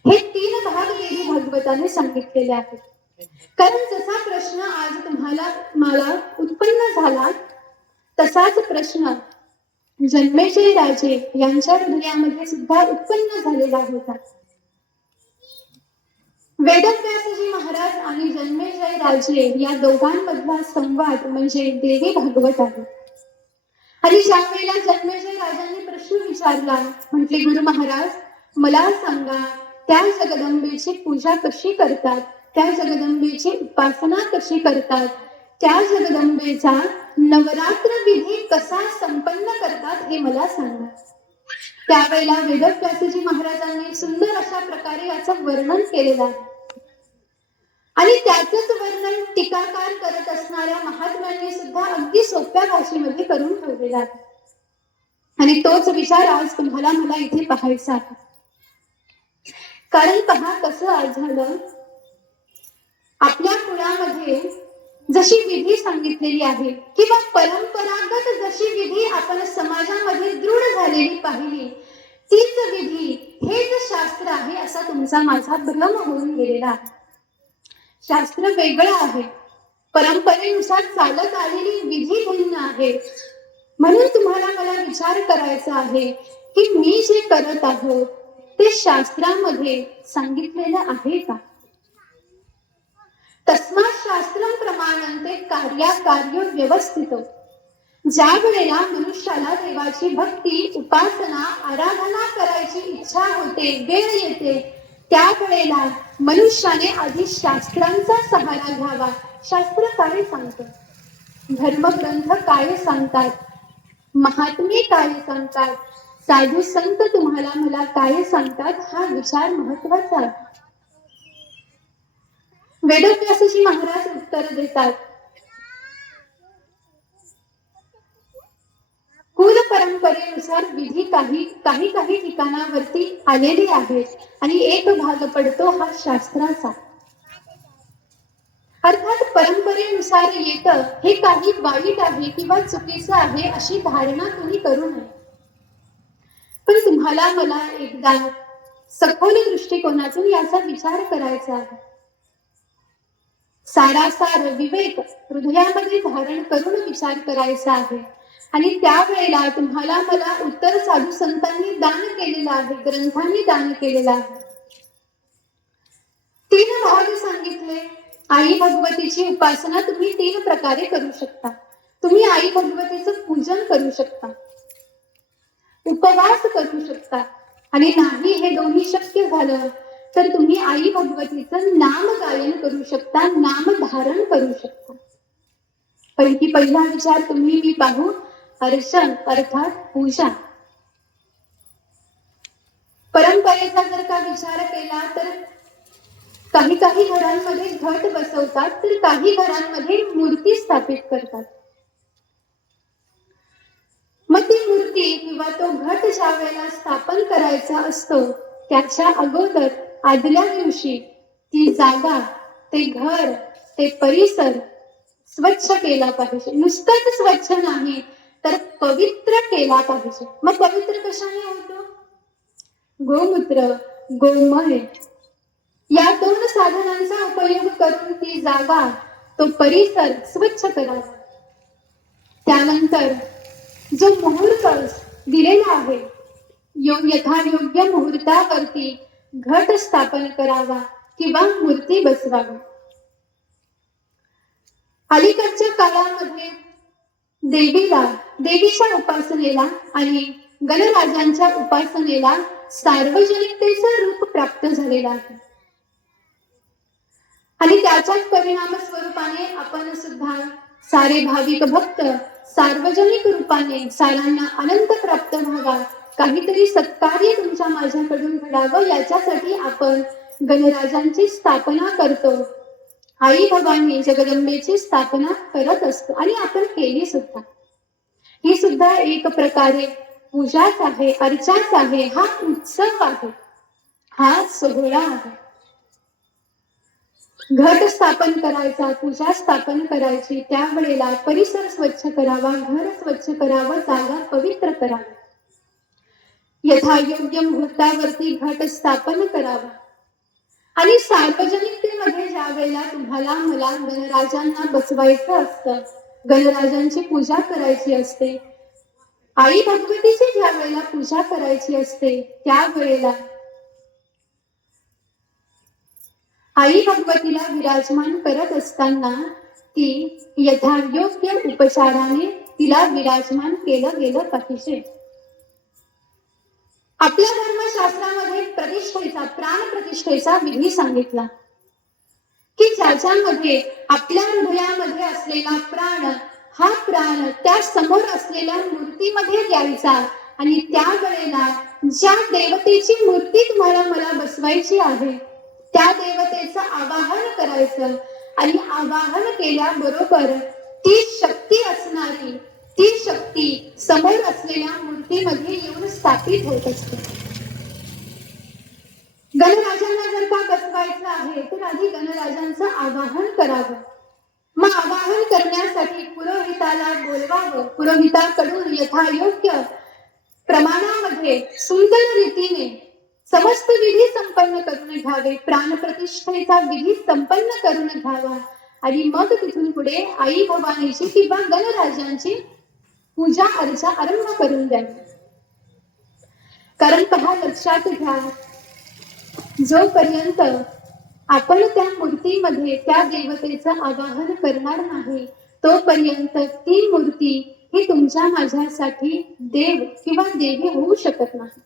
हे 3 भाग देवी भागवताने सांगितलेले आहेत. कारण जसा प्रश्न आज तुम्हाला मला उत्पन्न झाला तसाच प्रश्न जन्मेजय राजे यांच्या हृदयामध्ये सुद्धा उत्पन्न झालेला होता. वेदव्यासजी महाराज आणि जन्मेजय राजे या दोघांमधला संवाद म्हणजे देवी भागवत आहे. आणि ज्या वेळेला जन्मेजय राजांनी प्रश्न विचारला, म्हटले, गुरु महाराज मला सांगा, त्या जगदंबेची पूजा कशी करतात, त्या जगदंबेची उपासना कशी करतात, त्या जगदंबेचा नवरात्र विधी कसा संपन्न करतात हे मला सांगा. त्यावेळेला वेदव्यासजी महाराजांनी सुंदर अशा प्रकारे याचं वर्णन केलेलं आहे. आणि त्याचंच वर्णन टीकाकार करत असणाऱ्या महात्म्यांनी सुद्धा अगदी सोप्या भाषेमध्ये करून ठेवलेला आहे. आणि तोच विचार आज तुम्हाला मला इथे पाहायचा आहे. कारण पहा कसं आज झालं, आपल्या कुळामध्ये जशी विधी सांगितलेली आहे किंवा परंपरागत जशी विधी आपण समाजामध्ये दृढ झालेली पाहिली, तीच विधी हेच शास्त्र आहे असा तुमचा माझा भ्रम होऊन गेलेला आहे. शास्त्र वेगळं आहे, परंपरेनुसार चालत आलेली विधी भिन्न आहे. म्हणून तुम्हाला मला विचार करायचा आहे की मी जे करत आहोत ते शास्त्रामध्ये सांगितलेलं आहे का? तस्मात् शास्त्रम प्रमाणन्ते कार्याकार्यो व्यवस्थितो. ज्या वेळेला मनुष्याला देवाची भक्ती, उपासना, आराधना करायची इच्छा होते, वेळ येते, त्या वेळेला मनुष्याने आधी शास्त्रांचा सहारा घ्यावा. शास्त्र काय सांगतं, धर्मग्रंथ काय सांगतात, महात्मे काय सांगतात, साधू संत तुम्हाला मला काय सांगतात, हा विचार महत्वाचा आहे. वेदव्यासजी महाराज उत्तर देतात, कुल परंपरेनुसार विधी काही ठिकाणावरती आलेली आहेत आणि एक भाग पडतो हा शास्त्राचा. अर्थात परंपरेनुसार येतं हे काही वाईट आहे किंवा चुकीचं आहे अशी धारणा तुम्ही करू नये. पण तुम्हाला मला एकदा सखोल दृष्टिकोनातून याचा विचार करायचा आहे. सारासार विवेक हृदयामध्ये धारण करून विचार करायचा आहे. आणि त्यावेळेला तुम्हाला मला उत्तर साधू संतांनी दान केलेलं आहे, ग्रंथांनी दान केलेलं आहे. 3 भाग सांगितले. आई भगवतीची उपासना तुम्ही 3 प्रकारे करू शकता. तुम्ही आई भगवतीचं पूजन करू शकता, उपवास करू शकता, आणि नाही हे दोन्ही शक्य झालं तर तुम्ही आई भगवतीचं नाम गायन करू शकता, नाम धारण करू शकता. पहिला विचार तुम्ही मी पाहू, अर्चन अर्थात पूजा. परंपरेचा जर का विचार केला तर काही घरांमध्ये घट बसवतात, तर काही घरांमध्ये मूर्ती स्थापित करतात. मग ती मूर्ती किंवा तो घट ज्या वेळेला स्थापन करायचा असतो त्याच्या अगोदर आदल्या दिवशी ती जागा, ते घर, ते परिसर स्वच्छ केला पाहिजे. नुसतंच स्वच्छ नाही तर पवित्र केला पाहिजे. मग पवित्र कशाने होतो? गोमूत्र, गोमय या 2 साधनांचा उपयोग करून ती जागा, तो परिसर स्वच्छ करावा. त्यानंतर जो मुहूर्त दिलेला आहे, यथायोग्य मुहूर्तावरती घट स्थापन करावा किंवा मूर्ती बसवावी. अलीकडच्या काळामध्ये देवीच्या उपासनेला आणि गणराजांच्या उपासनेला सार्वजनिकतेचं रूप प्राप्त झालेलं आहे. आणि त्याच्याच परिणाम स्वरूपाने आपण सुद्धा सारे भाविक भक्त सार्वजनिक रूपाने सारांना आनंद प्राप्त व्हावा, काहीतरी सत्कार्य तुमच्या माझ्याकडून घडावं याच्यासाठी आपण गणराजांची स्थापना करतो. आई भवानी जगदंबेची स्थापना करत असतो आणि आपण केली सुद्धा. ही सुद्धा एक प्रकारे पूजाच आहे, अर्चाच आहे, हा उत्सव आहे, हा सोहळा आहे. घट स्थापन करायचा, पूजा स्थापन करायची, त्यावेळेला परिसर स्वच्छ करावा, घर स्वच्छ करावं, जागा पवित्र करावी, यथायोग्य मुहूर्तावरती घट स्थापन करावा. आणि सार्वजनिकतेमध्ये ज्या वेळेला तुम्हाला मला गणराजांना बसवायचं असतं, गणराजांची पूजा करायची असते, आई भगवतीची ज्या वेळेला पूजा करायची असते, त्यावेळेला आई भगवतीला विराजमान करत असताना ती यथायोग्य उपचाराने तिला विराजमान केलं गेलं पाहिजे. आपल्या धर्मशास्त्रामध्ये प्रतिष्ठेचा, प्राण प्रतिष्ठेचा विधी सांगितला. की ज्याच्यामध्ये आपल्या हृदयामध्ये असलेला प्राण, हा प्राण त्या समोर असलेल्या मूर्तीमध्ये द्यायचा आणि त्या वेळेला ज्या देवतेची मूर्ती तुम्हाला मला बसवायची आहे त्या देवतेचं आवाहन करायचं आणि आवाहन केल्याबरोबर ती शक्ती असणारी, ती शक्ती समोर असलेल्या मूर्तीमध्ये येऊन स्थापित होत असते. गणराजांना जर का बसवायचं आहे तर आधी गणराजांचं आवाहन करावं. मग आवाहन करण्यासाठी पुरोहिताला बोलवावं. पुरोहिताकडून यथायोग्य प्रमाणामध्ये सुंदर रीतीने समस्त विधी संपन्न करून घ्यावे. प्राणप्रतिष्ठेचा विधी संपन्न करून घ्यावा आणि मग तिथून पुढे आई भवानीची किंवा गणराजांची पूजा अर्चा आरंभ करून द्यावी. कारण पहा, लक्षात घ्या, जोपर्यंत आपण त्या मूर्तीमध्ये त्या देवतेचं आवाहन करणार नाही तोपर्यंत ती मूर्ती ही तुमच्या माझ्यासाठी देव किंवा देवी होऊ शकत नाही.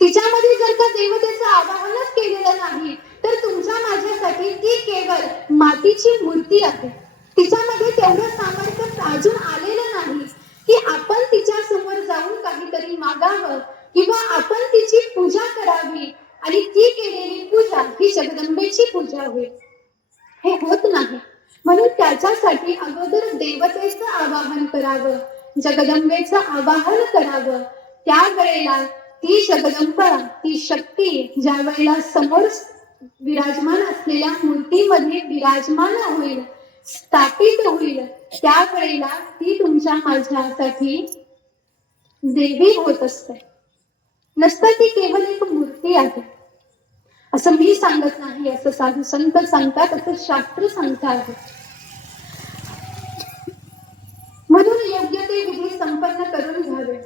तिच्यामध्ये जर का देवतेचं आवाहनच केलेलं नाही तर तुमच्या माझ्यासाठी ती केवळ मातीची मूर्ती आहे. तिच्यामध्ये तेवढं सामर्थ्य अजून आलेलं नाही की आपण तिच्या समोर जाऊन काहीतरी मागावं किंवा आपण तिची पूजा करावी आणि ती केलेली पूजा ही जगदंबेची पूजा होईल. हे होत नाही. म्हणून त्याच्यासाठी अगोदर देवतेचं आवाहन करावं, जगदंबेचं आवाहन करावं. त्या वेळेला ती जगदंबा, ती शक्ती ज्या वेळेला समोर विराजमान असलेल्या मूर्तीमध्ये विराजमान होईल, स्थापित होईल, त्या वेळेला ती तुमच्या माझ्यासाठी देवी होत असते. नसतं ती केवळ एक मूर्ती आहे. असं मी सांगत नाही, असं साधू संत सांगतात, असं शास्त्र सांगतात. म्हणून योग्य ते विधी संपन्न करून घ्यावे.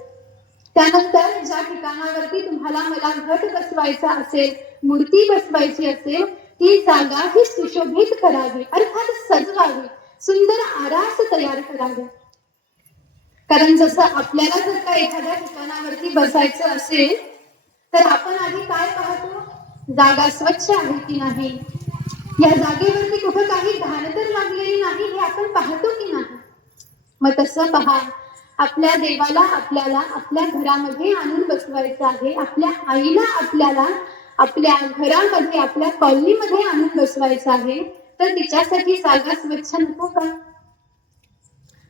त्यानंतर ज्या ठिकाणावरती तुम्हाला मला घट बसवायचा असेल, मूर्ती बसवायची असेल, ती जागा ही सुशोभित करावी, अर्थात सजवावी, सुंदर आरास तयार करावे. कारण जसं आपल्याला जर का एखाद्या ठिकाणावरती बसायचं असेल तर आपण आधी काय पाहतो? जागा स्वच्छ आहे की नाही, या जागेवरती कुठं काही घाण तर लागलेली नाही हे आपण पाहतो की नाही. मग तसं पहा, आपल्या देवाला आपल्याला आपल्या घरामध्ये आणून बसवायचं आहे. आपल्या आईला आपल्याला आपल्या घरामध्ये, आपल्या कॉलनीमध्ये आणून बसवायचं आहे, तर तिच्यासाठी जागा स्वच्छ नको का?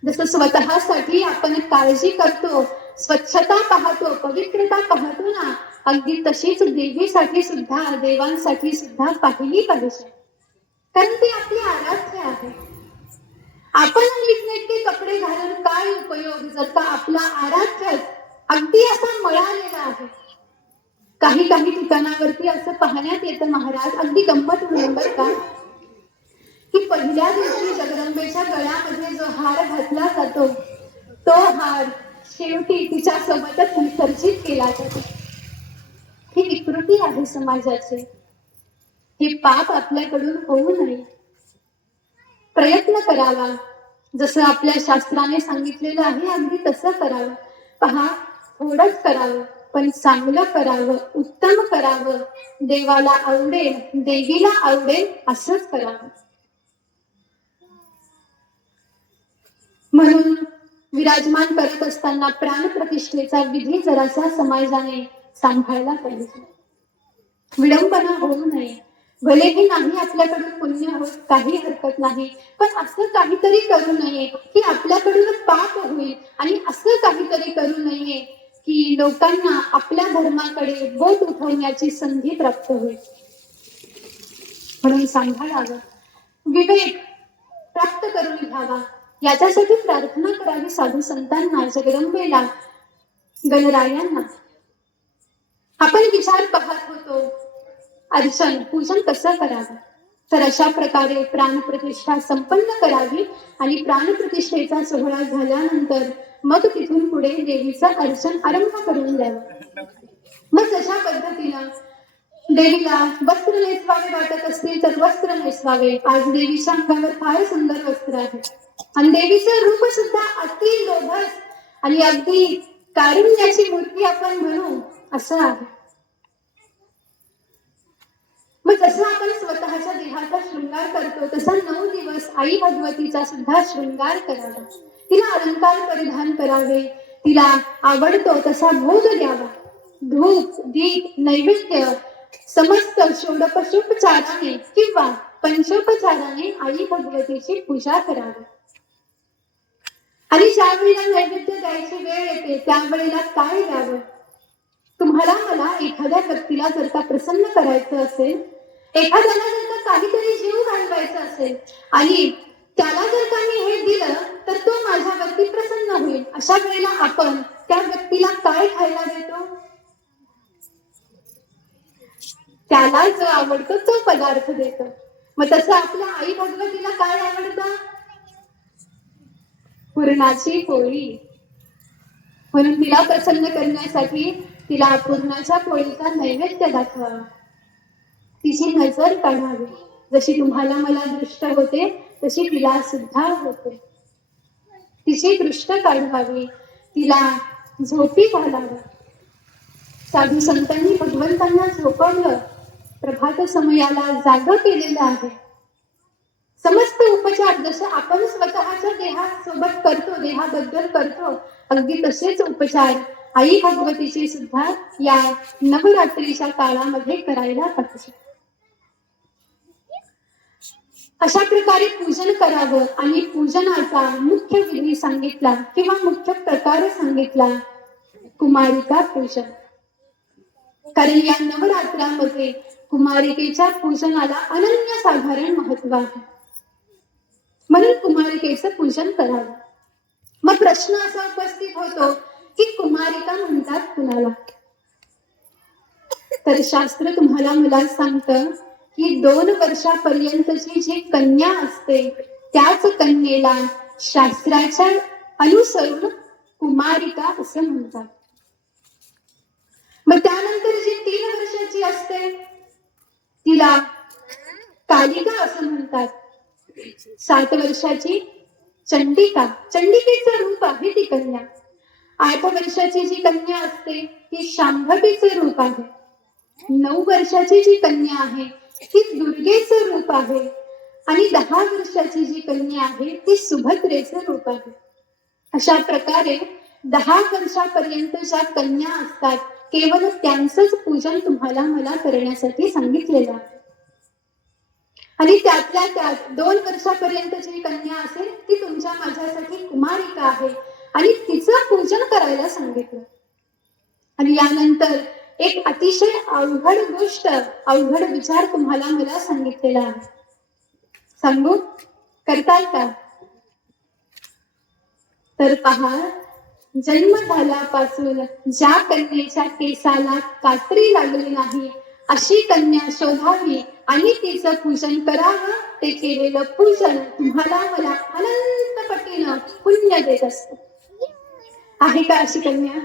जसं स्वतःसाठी आपण काळजी करतो, स्वच्छता पाहतो, पवित्रता पाहतो ना, अगदी तशीच देवीसाठी सुद्धा, देवांसाठी सुद्धा पाहिली पाहिजे. कारण ती आपली आराध्य आहे. आपण नीटनेटके कपडे घालून काय उपयोग जर का आपला आराध्य अगदी असा मळालेला आहे. काही काही ठिकाणावरती असं पाहण्यात येतं महाराज, अगदी गंमत म्हणून बरं का, की पहिल्या दिवशी जगदंबेच्या गळ्यामध्ये जो हार घातला जातो तो हार शेवटी तिच्या सोबतच विसर्जित केला जातो. ही विकृती आहे समाजाची. हे पाप आपल्याकडून होऊ नये. प्रयत्न करावा, जसं आपल्या शास्त्राने सांगितलेलं आहे अगदी तसं करावं. पहा, थोडंच करावं पण चांगलं करावं, उत्तम करावं, देवाला आवडेल, देवीला आवडेल असंच करावं. म्हणून विराजमान करत असताना प्राणप्रतिष्ठेचा विधी जरासा समाजाने सांभाळला पाहिजे. विडंबना होऊ नये. भलेही नाही आपल्याकडून पुण्य होत, काही हरकत नाही, पण असं काहीतरी करू नये की आपल्याकडून पाप होईल आणि असं काहीतरी करू नये की लोकांना आपल्या धर्माकडे बोट उठवण्याची संधी प्राप्त होईल. म्हणून सांभाळावं, विवेक प्राप्त करून घ्यावा, याच्यासाठी प्रार्थना करावी साधू संतांना, जगदंबेला, गणरायांना. आपण विचार पाहत होतो अर्चन पूजन कसं करावं, तर अशा प्रकारे प्राणप्रतिष्ठा संपन्न करावी आणि प्राणप्रतिष्ठेचा सोहळा झाल्यानंतर मग तिथून पुढे देवीचं अर्चन आरंभ करून द्यावं. मग जशा पद्धतीनं देवीला वस्त्र नेसवावे वाटत असतील तर वस्त्र नेसवावे. आज देवीच्या अंगावर फार सुंदर वस्त्र आहे आणि देवीचं रूप सुद्धा अति लोभस आणि अगदी कारुण्याची मूर्ती आपण म्हणू असं आहे. मग जसं आपण स्वतः स्वतःच्या देहाचा शृंगार करतो तसा 9 दिवस आई भगवतीचा सुद्धा शृंगार करावा. तिला अलंकार परिधान करावे, तिला आवडतो तसा भोग द्यावा. धूप दीप नैवेद्य समस्त षोडशोपचाराने किंवा पंचोपचाराने आई भगवतीची पूजा करावी. आणि ज्या वेळेला नैवेद्य द्यायची वेळ येते त्यावेळेला काय द्यावं? तुम्हाला मला एखाद्या व्यक्तीला जर का प्रसन्न करायचं असेल, एखाद्याला जर का काहीतरी जीव घालवायचा असेल आणि त्याला जर का मी हे दिलं तर तो माझ्यावरती प्रसन्न होईल, अशा वेळेला आपण त्या व्यक्तीला काय खायला देतो? त्याला जो आवडतो तो पदार्थ देतो. मग तसं आपल्या आई भगवतीला काय आवडतं? पुरणाची पोळी. म्हणून तिला प्रसन्न करण्यासाठी तिला पुरणाच्या पोळीचा नैवेद्य दाखवावा, तिची नजर काढावी. जशी तुम्हाला मला दृष्ट होते तशी तिला सुद्धा होते. तिची दृष्ट काढावी, तिला झोपी घालावी. साधू संतांनी भगवंतांना झोपवलं, प्रभात समयाला जाग केलेलं आहे. समस्त उपचार जसे आपण स्वतःच्या देहासोबत करतो, देहाबद्दल करतो, अगदी तसेच उपचार आई भगवतीची सुद्धा या नवरात्रीच्या काळामध्ये करायला पाहिजे. अशा प्रकारे पूजन करावं. आणि पूजनाचा मुख्य विधी सांगितला किंवा मुख्य प्रकार सांगितला, कुमारिका पूजन. कारण या नवरात्रामध्ये कुमारिकेच्या पूजनाला अनन्यसाधारण महत्व आहे. म्हणून कुमारिकेचं पूजन करावं. मग प्रश्न असा उपस्थित होतो की कुमारिका म्हणतात कुणाला? तर शास्त्र तुम्हाला मला सांगतं की 2 वर्षापर्यंतची जी कन्या असते त्याच कन्येला शास्त्राच्या अनुसरून कुमारिका असं म्हणतात. मग त्यानंतर जी 3 वर्षाची असते तिला कालिका असं म्हणतात. 7 वर्षाची चंडिका, चंडिकेचं रूप आहे ती कन्या. 8 वर्षाची जी कन्या असते ती शांभवीचं रूप आहे. 9 वर्षाची जी कन्या आहे ती दुर्गेचं रूप आहे. आणि 10 वर्षाची जी कन्या आहे ती सुभद्रेचं रूप आहे. अशा प्रकारे 10 वर्षापर्यंत ज्या कन्या असतात केवळ त्यांचंच पूजन तुम्हाला मला करण्यासाठी सांगितलेलं आहे. आणि त्यातल्या त्यात 2 वर्षापर्यंत जी कन्या असेल ती तुमच्या माझ्यासाठी कुमारिका आहे आणि तिचं पूजन करायला सांगितलं. आणि यानंतर एक अतिशय अवघड गोष्ट, अवघड विचार तुम्हाला मला सांगितलेला आहे. सांगू? करताल का? तर पहा, जन्म झाल्यापासून ज्या कन्येच्या केसाला कात्री लागली नाही अशी कन्या शोधावी आणि तिचं पूजन करावं. ते केलेलं पूजन तुम्हाला मला अनंत पटीनं पुण्य देत असतं. आहे का अशी कन्या?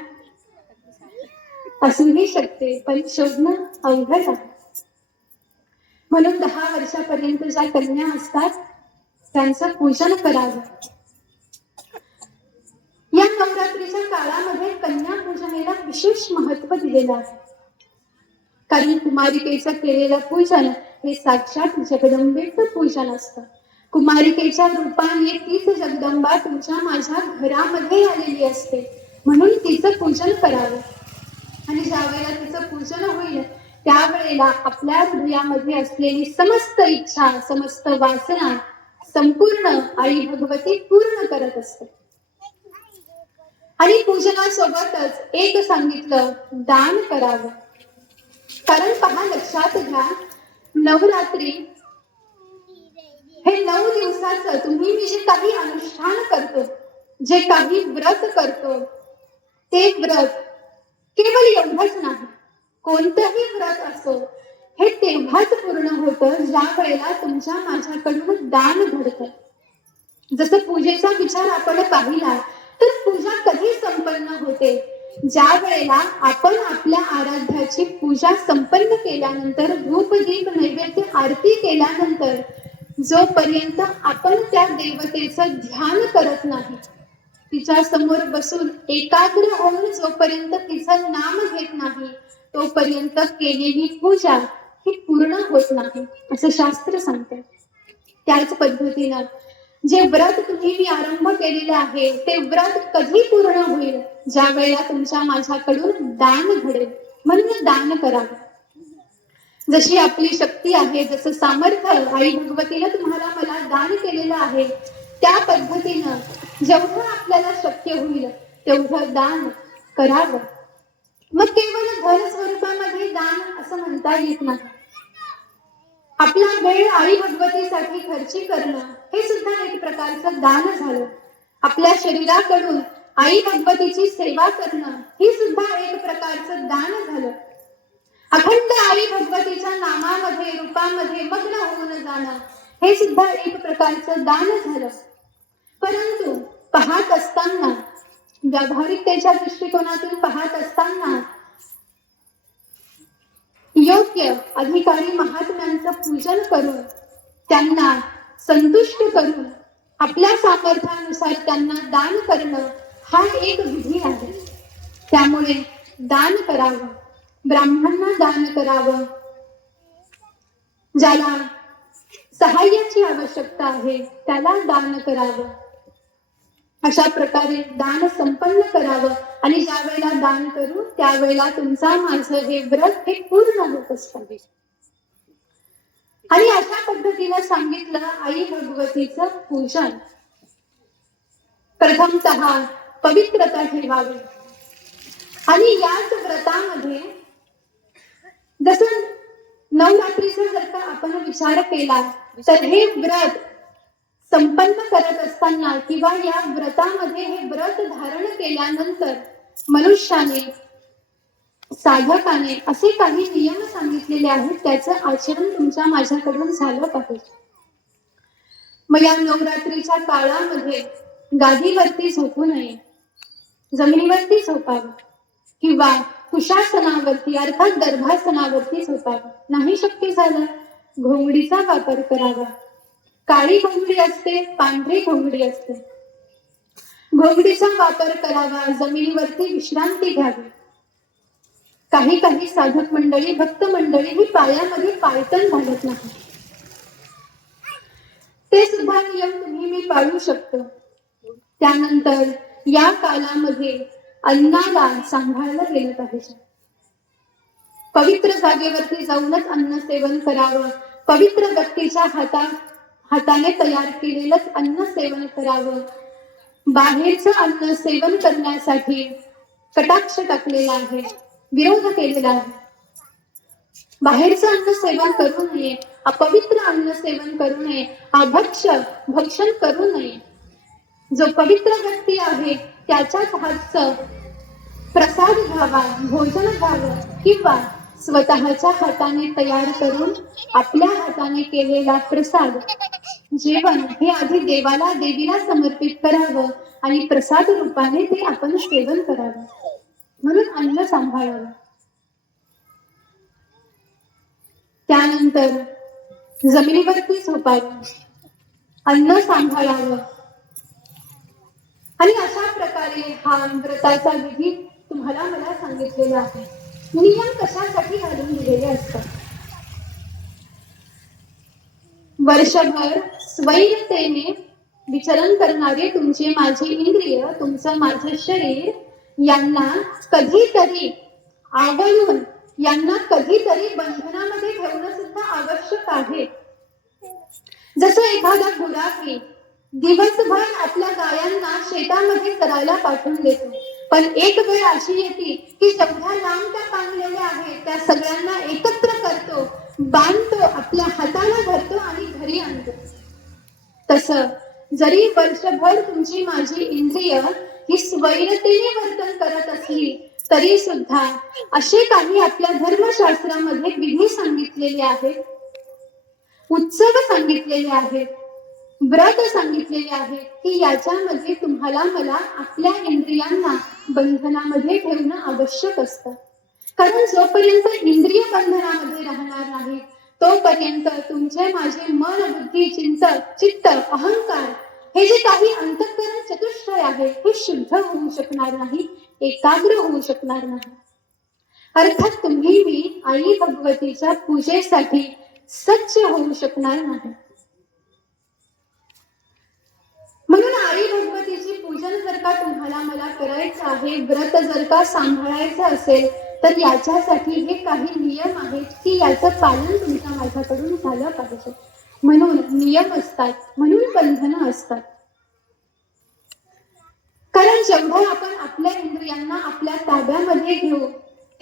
असूही शकते, पण शोधणं अवघड आहे. म्हणून 10 वर्षापर्यंत ज्या कन्या असतात त्यांचं पूजन करावं. या नवरात्रीच्या काळामध्ये कन्या पूजनेला विशेष महत्व दिलेलं आहे. कारण कुमारिकेचं केलेलं पूजन हे साक्षात जगदंबेचं पूजन असतं. कुमारिकेच्या रूपाने तीच जगदंबा तुमच्या माझ्या घरामध्ये आलेली असते. म्हणून तिचं पूजन करावं. आणि ज्या वेळेला तिचं पूजन होईल त्यावेळेला आपल्या हृदयामध्ये असलेली समस्त इच्छा, समस्त वासना संपूर्ण आई भगवती पूर्ण करत असते. आणि पूजनासोबतच एक सांगितलं, दान करावं. कारण पहा, लक्षात घ्या, नवरात्री हे 9 दिवसाचं तुम्ही मी जे काही अनुष्ठान करतो, जे काही व्रत करतो, ते व्रत केवळ एवढंच नाही, कोणतंही व्रत असो हे तेव्हाच पूर्ण होतं ज्या वेळेला तुमच्या माझ्याकडून दान घडतं. जसं पूजेचा विचार आपण पाहिला तर पूजा कधी संपन्न होते? ज्या वेळेला आपण आपल्या आराध्याची पूजा संपन्न केल्यानंतर, धूप दीप नैवेद्य आरती केल्यानंतर जोपर्यंत आपण त्या देवतेचं ध्यान करत नाही, तिच्या समोर बसून एकाग्र होऊन जोपर्यंत तिचं नाम घेत नाही, तोपर्यंत केलेली पूजा ही पूर्ण होत नाही असं शास्त्र सांगते. त्याच पद्धतीनं जे व्रत तुम्ही मी आरंभ केलेले आहे ते व्रत कधी पूर्ण होईल? ज्या वेळेला तुमच्या माझ्याकडून दान घडेल. म्हणून दान करा. जशी आपली शक्ती आहे, जसं सामर्थ्य आई भगवतीला तुम्हाला मला दान केलेलं आहे, त्या पद्धतीनं जेवढं आपल्याला शक्य होईल तेवढं दान करावं. मग केवळ धन स्वरूपामध्ये दान असं म्हणता येत नाही. आपला वेळ आई भगवतीसाठी खर्ची करणं हे सुद्धा एक प्रकारचं दान झालं. आपल्या शरीराकडून आई भगवतीची सेवा करणं ही सुद्धा एक प्रकारचं दान झालं. अखंड आई भगवतीच्या नामामध्ये रूपामध्ये मग्न होऊन जाणं हे सुद्धा एक प्रकारचं दान झालं. परंतु पाहत असताना, व्यावहारिकतेच्या दृष्टिकोनातून पाहत असताना योग्य अधिकारी महात्म्यांचं पूजन करून त्यांना संतुष्ट करून आपल्या सामर्थ्यानुसार त्यांना दान करणं हा एक विधी आहे. त्यामुळे दान करावं, ब्राह्मणांना दान करावं, ज्याला सहाय्याची आवश्यकता आहे त्याला दान करावं. अशा प्रकारे दान संपन्न करावं आणि ज्या वेळेला दान करू त्यावेळेला तुमचा माझं हे व्रत हे पूर्ण होत असतं. आणि अशा पद्धतीनं सांगितलं आई भगवतीचं पूजन. प्रथमतः पवित्रता ठेवावी आणि याच व्रतामध्ये जसं नवरात्रीचा जर का आपण विचार केला तर हे व्रत संपन्न करत असताना किंवा या व्रतामध्ये हे व्रत धारण केल्यानंतर मनुष्याने, साधकाने असे काही नियम सांगितलेले आहेत, त्याचं आचरण तुमच्या माझ्याकडून झालं पाहिजे. मग या नवरात्रीच्या काळामध्ये गादीवरती झोपू नये, जमिनीवरती झोपावं किंवा कुशासनावरती अर्थात गर्भासनावरती झोपावं. नाही शक्य झालं घोंगडीचा वापर करावा. काळी घोंगडी असते, पांढरी घोंगडी असते. घोंगडीचा वापर करावा. जमिनीवरती विश्रांती घ्यावी. काही काही साधक मंडळी, भक्त मंडळी ही पायामध्ये पायतण घालत नाही. ते सुद्धा नियम तुम्ही मी पाळू शकतो. त्यानंतर या कालामध्ये अन्नाला सांभाळलं गेलं पाहिजे. पवित्र जागेवरती जाऊनच अन्न सेवन करावं. पवित्र व्यक्तीच्या हाताने तयार केलेलंच अन्न सेवन करावं. बाहेरचं अन्न सेवन करण्यासाठी कटाक्ष टाकलेला आहे, विरोध केलेला आहे. बाहेरचं अन्न सेवन करू नये, अपवित्र अन्न सेवन करू नये, भक्षण करू नये. जो पवित्र व्यक्ती आहे त्याच्याच हातचं प्रसाद घ्यावा, भोजन घ्यावं किंवा स्वतःच्या हाताने तयार करून आपल्या हाताने केलेला प्रसाद, जेवण हे आधी देवीला समर्पित करावं आणि प्रसाद रूपाने ते आपण सेवन करावं. म्हणून अन्न सांभाळावं. त्यानंतर जमिनीवरती झोपावं, अन्न सांभाळावं आणि अशा प्रकारे हा व्रताचा विधी तुम्हाला मला सांगितलेला आहे. नियम कशासाठी घालून दिलेले असतात? वर्षभर स्वैरतेने विचलन करणारे तुमचे माझे इंद्रिय, तुमचं माझं शरीर यांना कधीतरी आवळून, यांना कधीतरी बंधनामध्ये ठेवणं सुद्धा आवश्यक आहे. जसं एखादा गुराखी दिवसभर आपल्या गायांना शेतामध्ये चरायला पाठवून देतो, पण एक वेळ अशी येते की जेवढ्या लांब त्या बांधलेल्या आहेत त्या सगळ्यांना एकत्र करतो, बांधतो, आपल्या हाताला धरतो आणि घरी आणतो. तसं जरी वर्षभर तुमची माझी इंद्रिय ही स्वैरतेने वर्तन करत असली तरी सुद्धा असे काही आपल्या धर्मशास्त्रामध्ये विधी सांगितलेले आहेत, उत्सव सांगितलेले आहेत, व्रत सांगितलेले आहेत की याच्यामध्ये तुम्हाला मला आपल्या इंद्रियांना बंधनामध्ये ठेवणं आवश्यक असतं. कारण जोपर्यंत इंद्रिय बंधनामध्ये राहणार नाही तोपर्यंत तुमचे माझे मन, बुद्धी, चित्त, अहंकार हे जे काही अंतःकरण चतुष्टय आहे हे शुद्ध होऊ शकणार नाही, एकाग्र होऊ शकणार नाही. अर्थात तुम्ही मी आई भगवतीच्या पूजेसाठी सज्ज होऊ शकणार नाही. म्हणून आई भगवतीची पूजन जर का तुम्हाला मला करायचं आहे, व्रत जर का सांभाळायचं असेल, तर याच्यासाठी हे काही नियम आहेत की याचं पालन तुमच्या माझ्याकडून झालं पाहिजे. म्हणून नियम असतात, म्हणून बंधनं असतात. कारण जेवढं आपण आपल्या इंद्रियांना आपल्या ताब्यामध्ये घेऊ,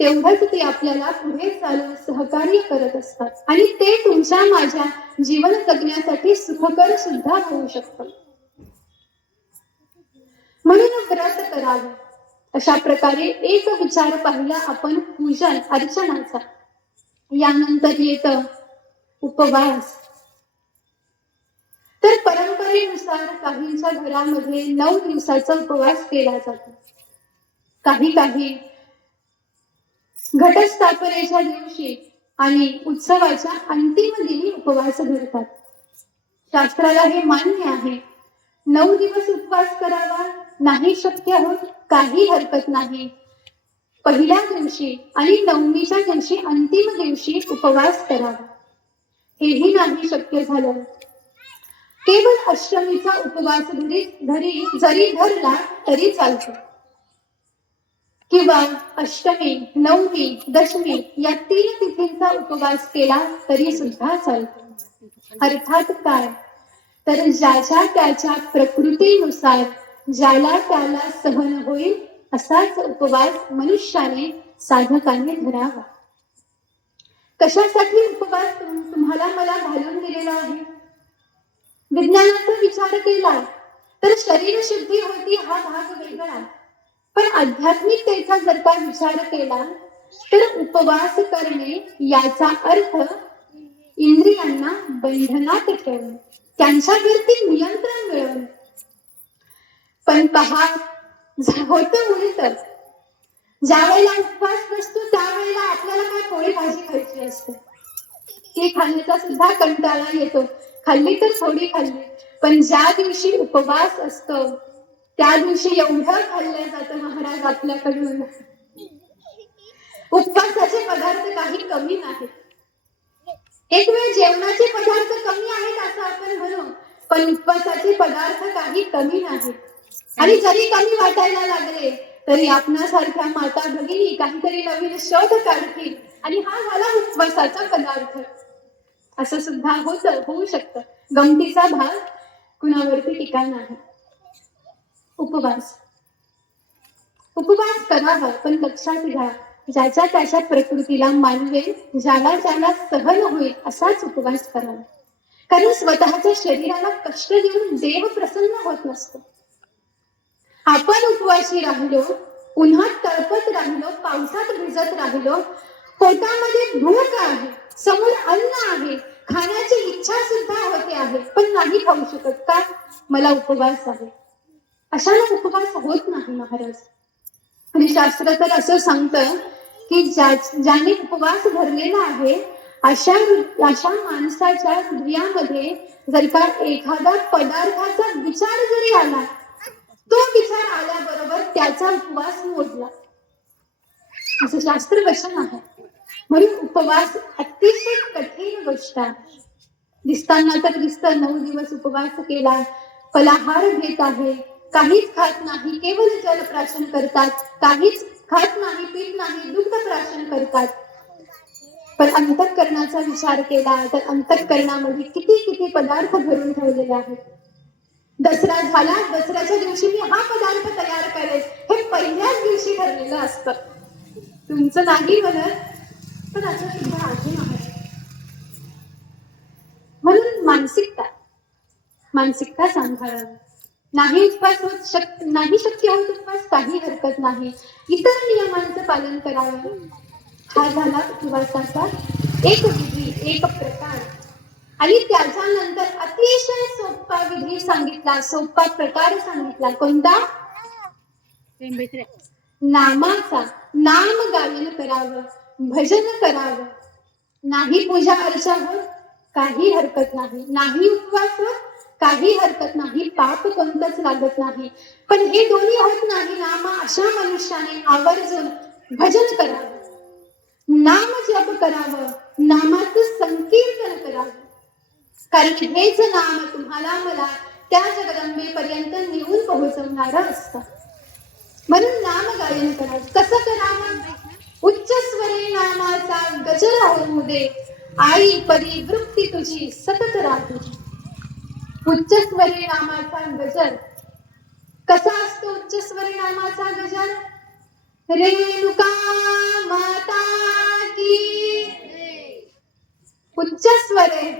तेवढंच ते आपल्याला पुढे चालून सहकार्य करत असतात आणि ते तुमच्या माझ्या जीवन जगण्यासाठी सुखकर सुद्धा होऊ शकतं. म्हणून व्रत करावे. अशा प्रकारे एक विचार पाहिला आपण पूजन अर्चनाचा. यानंतर येतं उपवास. तर परंपरेनुसार काहींच्या घरामध्ये 9 दिवसाचा उपवास केला जातो. काही घटस्थापनेच्या दिवशी आणि उत्सवाच्या अंतिम दिनी उपवास धरतात. शास्त्राला हे मान्य आहे. 9 दिवस उपवास करावा नाही शक्य होत, काही हरकत नाही. पहिल्या दिवशी आणि नवमीच्या दिवशी अंतिम दिवशी उपवास करावा. हेही नाही शक्य झालं, केवळ अष्टमीचा उपवास जरी धरला तरी चालतो. किंवा अष्टमी, नवमी, दशमी या 3 तिथींचा उपवास केला तरी सुद्धा चालतो. अर्थात काय, तर ज्याच्या त्याच्या प्रकृतीनुसार ज्याला त्याला सहन होईल असाच उपवास मनुष्याने साधकाने धरावा. कशासाठी उपवास तुम्हाला मला घालून दिलेला आहे? विज्ञानाचा विचार केला तर शरीर शुद्धी होती हा भाग वेगळा, पण आध्यात्मिकतेचा जर का विचार केला तर उपवास करणे याचा अर्थ इंद्रियांना बंधनात ठेवणे, त्यांच्यावरती नियंत्रण मिळवणे. पण पहा, होतं उलट. ज्या वेळेला उपवास नसतो त्यावेळेला आपल्याला काय पोळी भाजी खायची असते, ती खाण्याचा सुद्धा कंटाळा येतो. खाल्ली तर थोडी खाल्ली, पण ज्या दिवशी उपवास असतो त्या दिवशी एवढं खाल्लं जातं महाराज आपल्याकडून. उपवासाचे पदार्थ काही कमी नाहीत. एक वेळ जेवणाचे पदार्थ कमी आहेत असं आपण म्हणू, पण उपवासाचे पदार्थ काही कमी नाहीत. आणि जरी कमी वाटायला लागले तरी आपणासारख्या माता भगिनी काहीतरी नवीन शोध काढतील आणि हा झाला उपवासाचा पदार्थ, असं सुद्धा होऊ शकतं. गमतीचा भाग कुणावरती टीका नाही. उपवास करावा, पण लक्षात घ्या, ज्याच्या त्याच्या प्रकृतीला मानवेल, ज्याला सहन होईल असाच उपवास करावा. कारण स्वतःच्या शरीराला कष्ट देऊन देव प्रसन्न होत नसतो. आपण उपवासी राहिलो, उन्हात तळपत राहिलो, पावसात भिजत राहिलो, पोटामध्ये भूक आहे, समोर अन्न आहे, खाण्याची इच्छा सुद्धा होते आहे, पण नाही खाऊ शकत का? मला उपवास आहे. अशाला उपवास होत नाही महाराज. आणि शास्त्र तर असं सांगतं की ज्याने उपवास धरलेला आहे अशा माणसाच्या हृदयामध्ये जर का एखादा पदार्थाचा विचार जरी आला, तो विचार आल्याबरोबर त्याचा उपवास मोडला, असं शास्त्र वचन आहे. म्हणून उपवास अतिशय कठीण गोष्ट आहे. दिसताना तर दिसतं 9 दिवस उपवास केला, फलाहार घेत आहे, काहीच खात नाही, केवळ जलप्राशन करतात, काहीच खात नाही, पीत नाही, दुग्ध प्राशन करतात. पण अंतःकरणाचा विचार केला तर अंतःकरणामध्ये किती पदार्थ भरून ठेवलेले आहेत. दसरा झाला, दसऱ्याच्या दिवशी मी हा पदार्थ तयार करेल हे पहिल्याच दिवशी ठरलेलं असतं. तुमचं नाही म्हणत, पण असं सुद्धा अजून आहे. म्हणून मानसिकता सांभाळावी. नाही शक्य होत उपवास, काही हरकत नाही, इतर नियमांचं पालन करावं. हा झाला उपवासाचा एक विधी, एक प्रकार. आणि त्याच्यानंतर अतिशय सोपा विधी सांगितला, सोपा प्रकार सांगितला. कोणता? नामाचा. नाम गायन करावं, भजन करावं. नाही पूजा अर्चा होत, काही हरकत नाही. नाही उपवास होत, काही हरकत नाही. पाप कोणतंच लागत नाही. पण हे दोन्ही होत नाही ना, मग अशा मनुष्याने आवर्जून भजन करावं. नाम जप करावं, नामाचं संकीर्तन करावं, कारण हेच नाम तुम्हाला मला त्या जगदंबेपर्यंत नेऊन पोहोचवणार असतं. म्हणून नाम गायन करावं. कसं करावं? उच्च स्वरे नामाचा गजर होऊ दे, आई परी वृत्ती तुझी सतत राहू. उच्च स्वरे नामाचा गजर कसा असतो? उच्च स्वरे नामाचा गजर, रेणुका माता की, उच्च स्वरे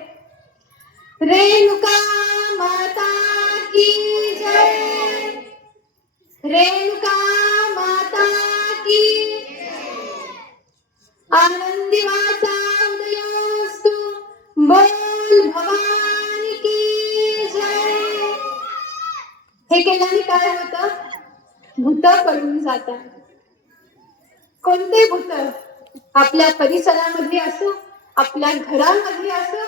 रेणुका माता की जय, रेणुका माता की, आनंदी वाचा उदयोस्तु, बोल भवानी की जय. हे केल्याने काय होतं? भूत पळून जातात. कोणते भूत? आपल्या परिसरामध्ये असो, आपल्या घरामध्ये असो,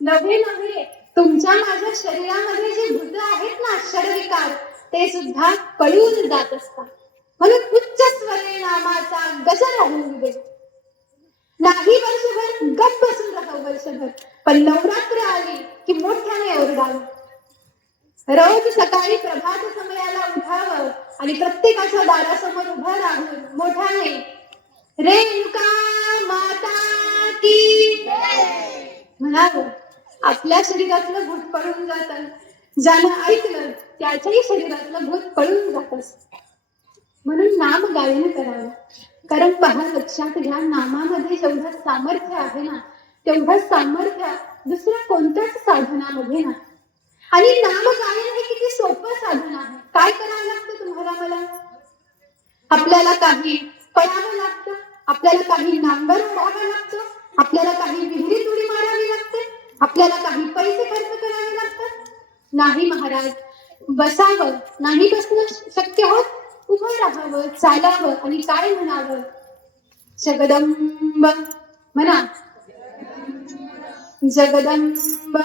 नव्हे तुमच्या माझ्या शरीरामध्ये जे भूत आहेत ना, षडविकार, ते सुद्धा पळून जात असतात. म्हणून उच्च स्वरे नामाचा गजर होऊ दे. नाही वर्षभर गप बसून राहावं वर्षभर, पण नवरात्र आली की मोठ्याने ओरडावं. रोज सकाळी प्रभात समयाला उठावं आणि प्रत्येकाच्या दारासमोर उभं राहून मोठ्याने रेणुका माता की म्हणावं. आपल्या शरीरातलं भूत पळून जातं. ज्यानं ऐकलं त्याच्याही शरीरातलं भूत पळून जात असत. म्हणून नाम गायन करावं. कारण पहा, लक्षात घ्या, नामामध्ये जेवढं सामर्थ्य आहे ना, तेवढं सामर्थ्य दुसऱ्या कोणत्याच साधनामध्ये नाही. आणि नाम गायन हे किती सोपं साधन आहे. काय करावं लागतं तुम्हाला मला? आपल्याला काही पळावं लागतं, आपल्याला काही नांगर ओढावं लागतं, आपल्याला काही विहिरीत उडी मारावी लागते, आपल्याला काही पैसे खर्च करावे लागतात? नाही महाराज. बसावं, नाही बसणं शक्य होत, उभं राहावं, चालावं आणि काय म्हणावं? जगदंब म्हणा, जगदंब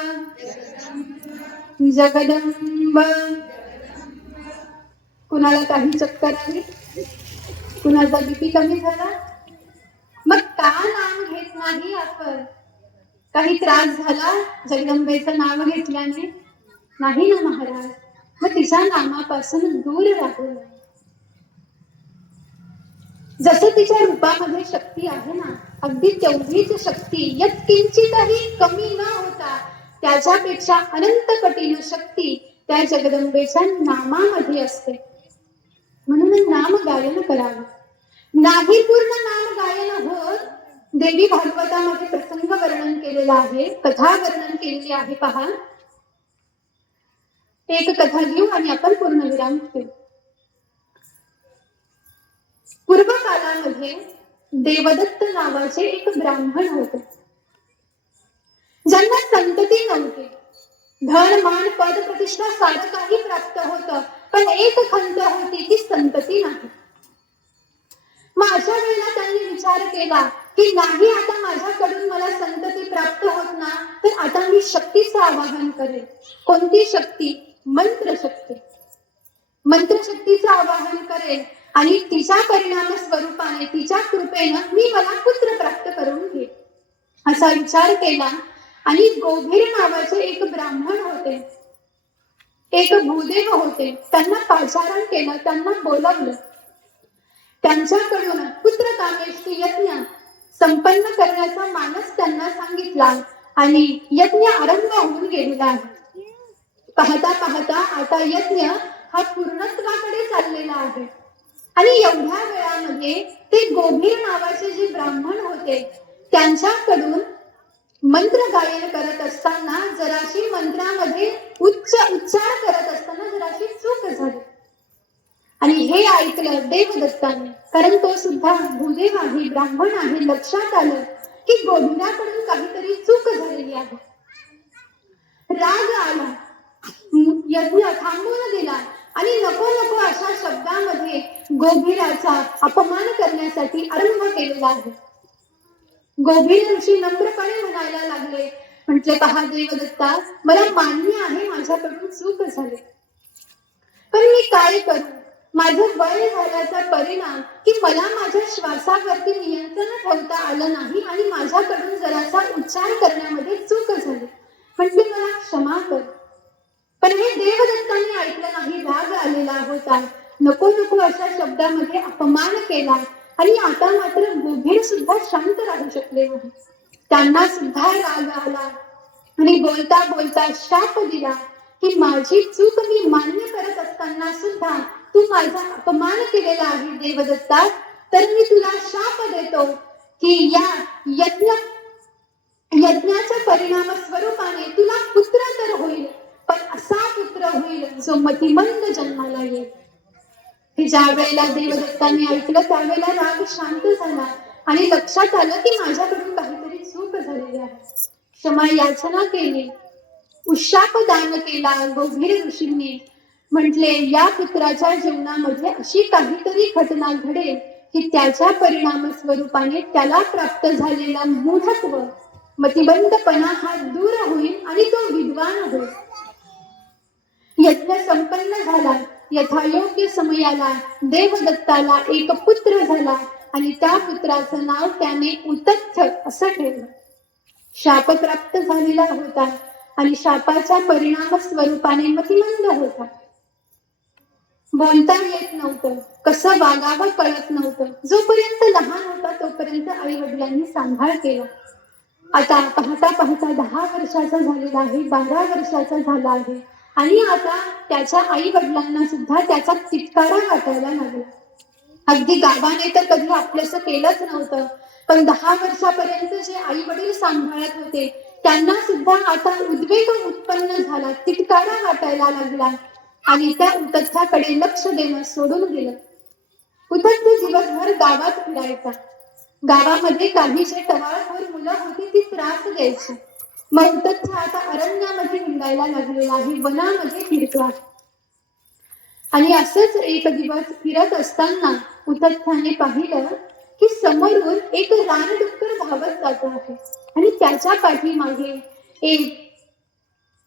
जगदंब. कुणाला काही चक्कर आली, कुणाचा बीपी कमी झाला, मग का नाम घेत नाही आपण? काही त्रास झाला जगदंबेचं नाव घेतल्याने? नाही ना महाराज. मग तिच्या नामापासून दूर राहू. जसं तिच्या रूपामध्ये शक्ती आहे ना, अगदी तेवढीच शक्ती यत्किंचितही कमी न होता त्याच्यापेक्षा अनंत पटीने शक्ती त्या जगदंबेच्या नामामध्ये असते. म्हणून नाम गायन करावं. नाही पूर्ण नाम गायन होत. देवी भागवतामध्ये प्रसंग वर्णन केलेला आहे, कथा वर्णन केलेली आहे. पहा, एक कथा घेऊ आणि आपण पूर्णविराम घेऊ. पूर्वकालामध्ये देवदत्त नावाचे एक ब्राह्मण होते, ज्यांना संतती नव्हती. धन मान पद प्रतिष्ठा सारं काही प्राप्त होतं, पण एक खंत होती, ती संतती नाही. मग अशा वेळेला त्यांनी विचार केला की नाही, आता माझ्याकडून मला संतती प्राप्त होत ना, तर आता मी शक्तीचं आवाहन करेन. कोणती शक्ती? मंत्रशक्ती. मंत्रशक्तीचं आवाहन करेन आणि तिच्या परिणाम स्वरूपाने, तिच्या कृपेनं मी मला पुत्र प्राप्त करून घे, असा विचार केला. आणि गोभीर नावाचे एक ब्राह्मण होते, एक भूदेव होते. त्यांना पाचारण केलं, त्यांना बोलावलं. त्यांच्याकडून पुत्र कामेष्टी यज्ञ संपन्न करण्याचा मानस त्यांना सांगितला आणि यज्ञ आरंभ होऊन गेलेला आहे. पाहता पाहता आता यज्ञ हा पूर्णत्वाकडे चाललेला आहे. आणि एवढ्या वेळामध्ये ते गोभीर नावाचे जे ब्राह्मण होते, त्यांच्याकडून मंत्र गायन करत असताना जराशी मंत्रामध्ये उच्च उच्चार करत असताना जराशी चूक झाली. आणि हे ऐकलं देवदत्ताने, कारण तो सुद्धा भूदेव आहे, ब्राह्मण आहे. लक्षात आलं की गोभीराकडून काहीतरी चूक झालेली आहे. राग आला, यज्ञ थांबवून दिला आणि नको नको अशा शब्दामध्ये गोभीराचा अपमान करण्यासाठी आरंभ केलेला आहे. गोभीर ऋषी नम्रपणे म्हणायला लागले, म्हटले, पहा देवदत्ता, मला मान्य आहे माझ्याकडून चूक झाली, पण मी काय करू? माझं वय झाल्याचा परिणाम की मला माझ्या श्वासावरती नियंत्रण ठेवता आलं नाही आणि माझ्याकडून जरासा उच्चार करण्यामध्ये चूक झाली, म्हणजे मला क्षमा कर. पण हे देवदत्तांनी ऐकलं नाही. राग आलेला होता. नको नको अशा शब्दामध्ये अपमान केला आणि आता मात्र गोभीर सुद्धा शांत राहू शकले नाही. त्यांना सुद्धा राग आला आणि बोलता बोलता शाप दिला की माझी चूक मी मान्य करत असताना सुद्धा तू माझा अपमान केलेला आहे देवदत्ता, तर मी तुला शाप देतो की या यज्ञाच्या परिणाम स्वरूपाने तुला पुत्र तर होईल, पण असा पुत्र होईल जो मतिमंद जन्माला येईल. हे ज्या वेळेला देवदत्तांनी ऐकलं त्यावेळेला राग शांत झाला आणि लक्षात आलं की माझ्याकडून काहीतरी चूक झालेली आहे. क्षमा याचना केली, उशाप दान केला गोभीर ऋषींनी. म्हटले या पुत्राच्या जीवनामध्ये अशी काहीतरी घटना घडेल की त्याच्या परिणाम स्वरूपाने त्याला प्राप्त झालेला मूढत्व, मतिबंदपणा हा दूर होईल आणि तो विद्वान होईल. यज्ञ संपन्न झाला. यथायोग्य समयाला देवदत्ताला एक पुत्र झाला आणि त्या पुत्राचं नाव त्याने उतथ्य असं ठेवलं. शाप प्राप्त झालेला होता आणि शापाच्या परिणाम स्वरूपाने मतिमंद होता. बोलता येत नव्हतं, कसं वागावं कळत नव्हतं. जोपर्यंत लहान होता तोपर्यंत आई वडिलांनी सांभाळ केला. आता पाहता पाहता 10 वर्षाचा झालेला आहे, 12 वर्षाचा झाला आहे आणि आता त्याच्या आई वडिलांना सुद्धा त्याचा तिटकारा वाटायला लागला. अगदी गावाने तर कधी आपलंसं केलंच नव्हतं, पण 10 वर्षापर्यंत जे आई वडील सांभाळत होते त्यांना सुद्धा आता उद्वेग उत्पन्न झाला, तिटकारा वाटायला लागला आणि त्या उतथ्याकडे लक्ष देणं सोडून दिलं. उतथ्य दिवसभर गावात फिरायचा. गावामध्ये काही जे टवाळखोर मुलं होती ती त्रास द्यायची. मग उतथ्य आता अरण्यामध्ये हिंडायला लागलेला आहे, वनामध्ये फिरतो आहे. आणि असंच एक दिवस फिरत असताना उतथ्याने पाहिलं की समोरून एक रानडुक्कर धावत जातो आहे आणि त्याच्या पाठीमागे एक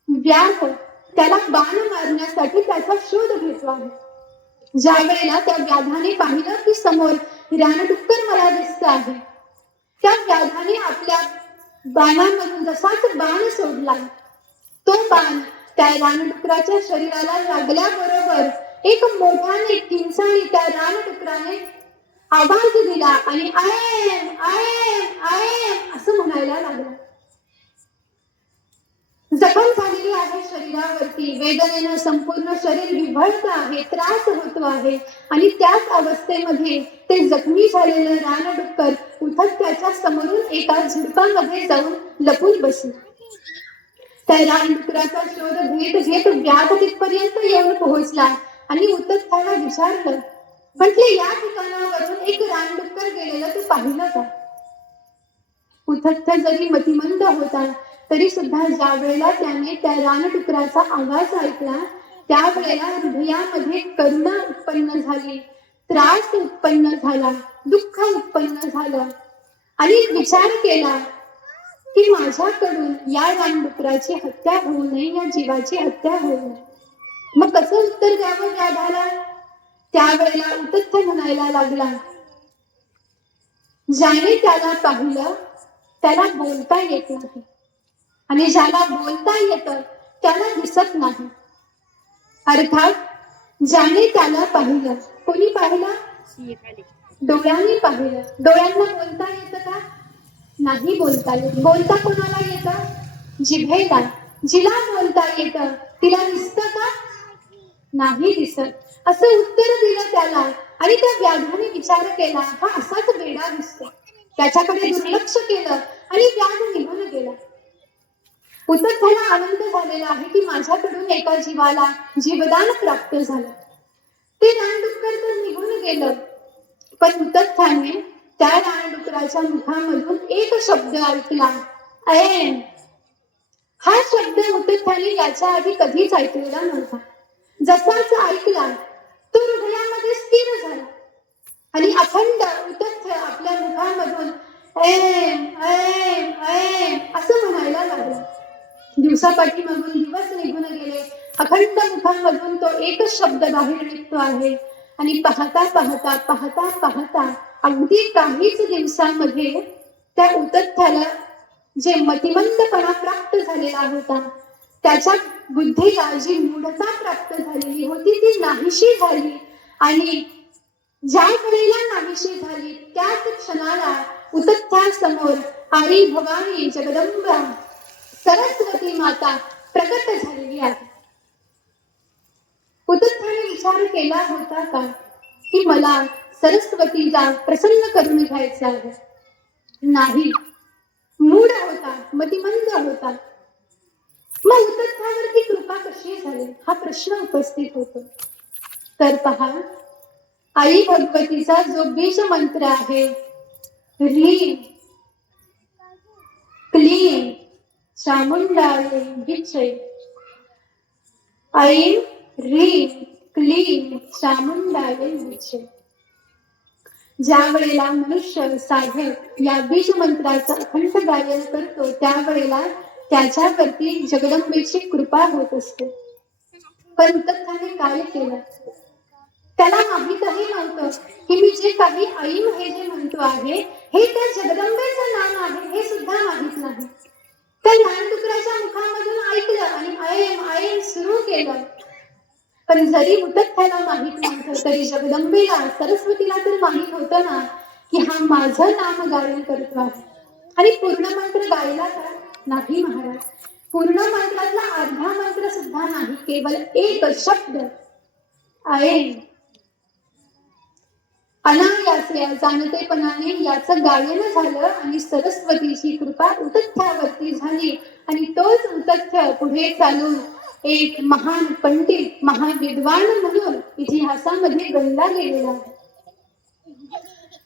व्याध त्याला बाण मारण्यासाठी त्याचा शोध घेतो आहे. ज्या वेळेला त्या व्याधाने पाहिलं की समोर रानडुक्कर मला दिसत आहे, त्या व्याधाने आपल्या बाणामधून जसाच बाण सोडला, तो बाण त्या रानडुकराच्या शरीराला लागल्याबरोबर एक मोठ्याने किंचाळी त्या रानडुकराने आवाज दिला आणि आयेम आयेम आयेम असं म्हणायला लागला. जखम झालेली आहे शरीरावरती, वेदनेनं संपूर्ण शरीर विभळत आहे, त्रास होतो आहे आणि त्याच अवस्थेमध्ये ते जखमी झालेलं रानडुक्कर उतथ्याच्या समोरून एका झुडपामध्ये जाऊन लपून बसलं. त्या रानडुकराचा शोध घेत घेत व्याध तिथपर्यंत येऊन पोहोचला आणि उतथ्याला विचारलं, म्हटले या ठिकाणावरून एक रानडुक्कर गेलेलं तू पाहिलं का? उतथ्य जरी मतिमंद होता तरी सुद्धा ज्या वेळेला त्याने त्या रानडुकराचा आवाज ऐकला त्यावेळेला हृदयामध्ये करुणा उत्पन्न झाली, त्रास उत्पन्न झाला, दुःख उत्पन्न झालं आणि विचार केला की माझ्याकडून या रानडुकराची हत्या होऊ नये, या जीवाची हत्या होऊ नये. मग कसं उत्तर द्यावं व्याधाला? त्यावेळेला उतथ्य म्हणायला लागला, ज्याने त्याला पाहिलं त्याला बोलता येत नाही आणि ज्याला बोलता येतं त्याला दिसत नाही. अर्थात ज्याने त्याला पाहिलं, कोणी पाहिलं? डोळ्यांनी पाहिलं. डोळ्यांना बोलता येतं का? नाही बोलता येत. बोलता कोणाला येतं? जिभेला. जिला बोलता येतं तिला दिसतं का? नाही दिसत. असं उत्तर दिलं त्याला आणि त्या व्याधाने विचार केला, हा असाच वेडा दिसतो. त्याच्याकडे दुर्लक्ष केलं आणि व्याध निघून गेला. उतथ्याला आनंद झालेला आहे की माझ्याकडून एका जीवाला जीवदान प्राप्त झालं. ते रानडुक्कर तर निघून गेलं, पण उतथ्याने त्या रानडुकराच्या मुखामधून एक शब्द ऐकला, ऐन. हा शब्द उतथ्याने याच्या आधी कधीच ऐकलेला नव्हता. जसाच ऐकला तो हृदयामध्ये स्थिर झाला आणि अखंड उतथ्य आपल्या मुखामधून ऐन ऐन ऐन असं म्हणायला लागला. दिवसापाठीमागून दिवस निघून गेले, अखंड मुखामधून तो एकच शब्द बाहेर निघतो आहे, आणि पाहता पाहता पाहता पाहता अगदी काहीच दिवसांमध्ये त्या उतथ्याला जे मतिमंदपणा प्राप्त झालेला होता, त्याच्या बुद्धीला जी मूढता प्राप्त झालेली होती ती नाहीशी झाली. आणि ज्या वेळेला नाहीशी झाली त्याच क्षणाला उतथ्यासमोर आई भवानी जगदंबा सरस्वती माता प्रकट झालेली आहे. उतथ्याने विचार केला होता का की मला सरस्वतीला प्रसन्न करून घ्यायचं आहे? नाही, मूढ होता, मतिमंद होता. मग उतथ्यावरती कृपा कशी झाली हा प्रश्न उपस्थित होतो. तर पहा, आई भगवतीचा जो बीज मंत्र आहे, ह्रीं क्लीं चामुंडायै विचे. ऐं ह्रीं क्लीं चामुंडायै विचे. ज्या वेळेला मनुष्य साधक या बीज मंत्राचं अखंड गायन करतो त्यावेळेला त्याच्यावरती जगदंबेची कृपा होत असते. पण उतथ्याने काय केलं? त्याला माहीतही नव्हतं की मी जे काही ऐम हे जे म्हणतो आहे हे त्या जगदंबेचं नाम आहे हे सुद्धा माहित नाही. त्या लहानडुकराच्या मुखामधून ऐकलं आणि ऐम ऐम सुरू केलं. पण जरी उतथ्याला माहित नव्हतं तरी जगदंबेला सरस्वतीला तर माहित होतं ना की हा माझं नाम गायन करतो आहे. आणि पूर्ण मंत्र गायला का? नाही महाराज, पूर्ण मंत्रातला अर्धा मंत्र सुद्धा नाही, केवळ एक शब्द ऐं. अनायासे जाणतेपणाने याचं गायन झालं आणि सरस्वतीची कृपा उतथ्यावरती झाली. आणि तोच उतथ्य पुढे चालून एक महान पंडित, महाविद्वान म्हणून इतिहासामध्ये गणला गेलेला आहे.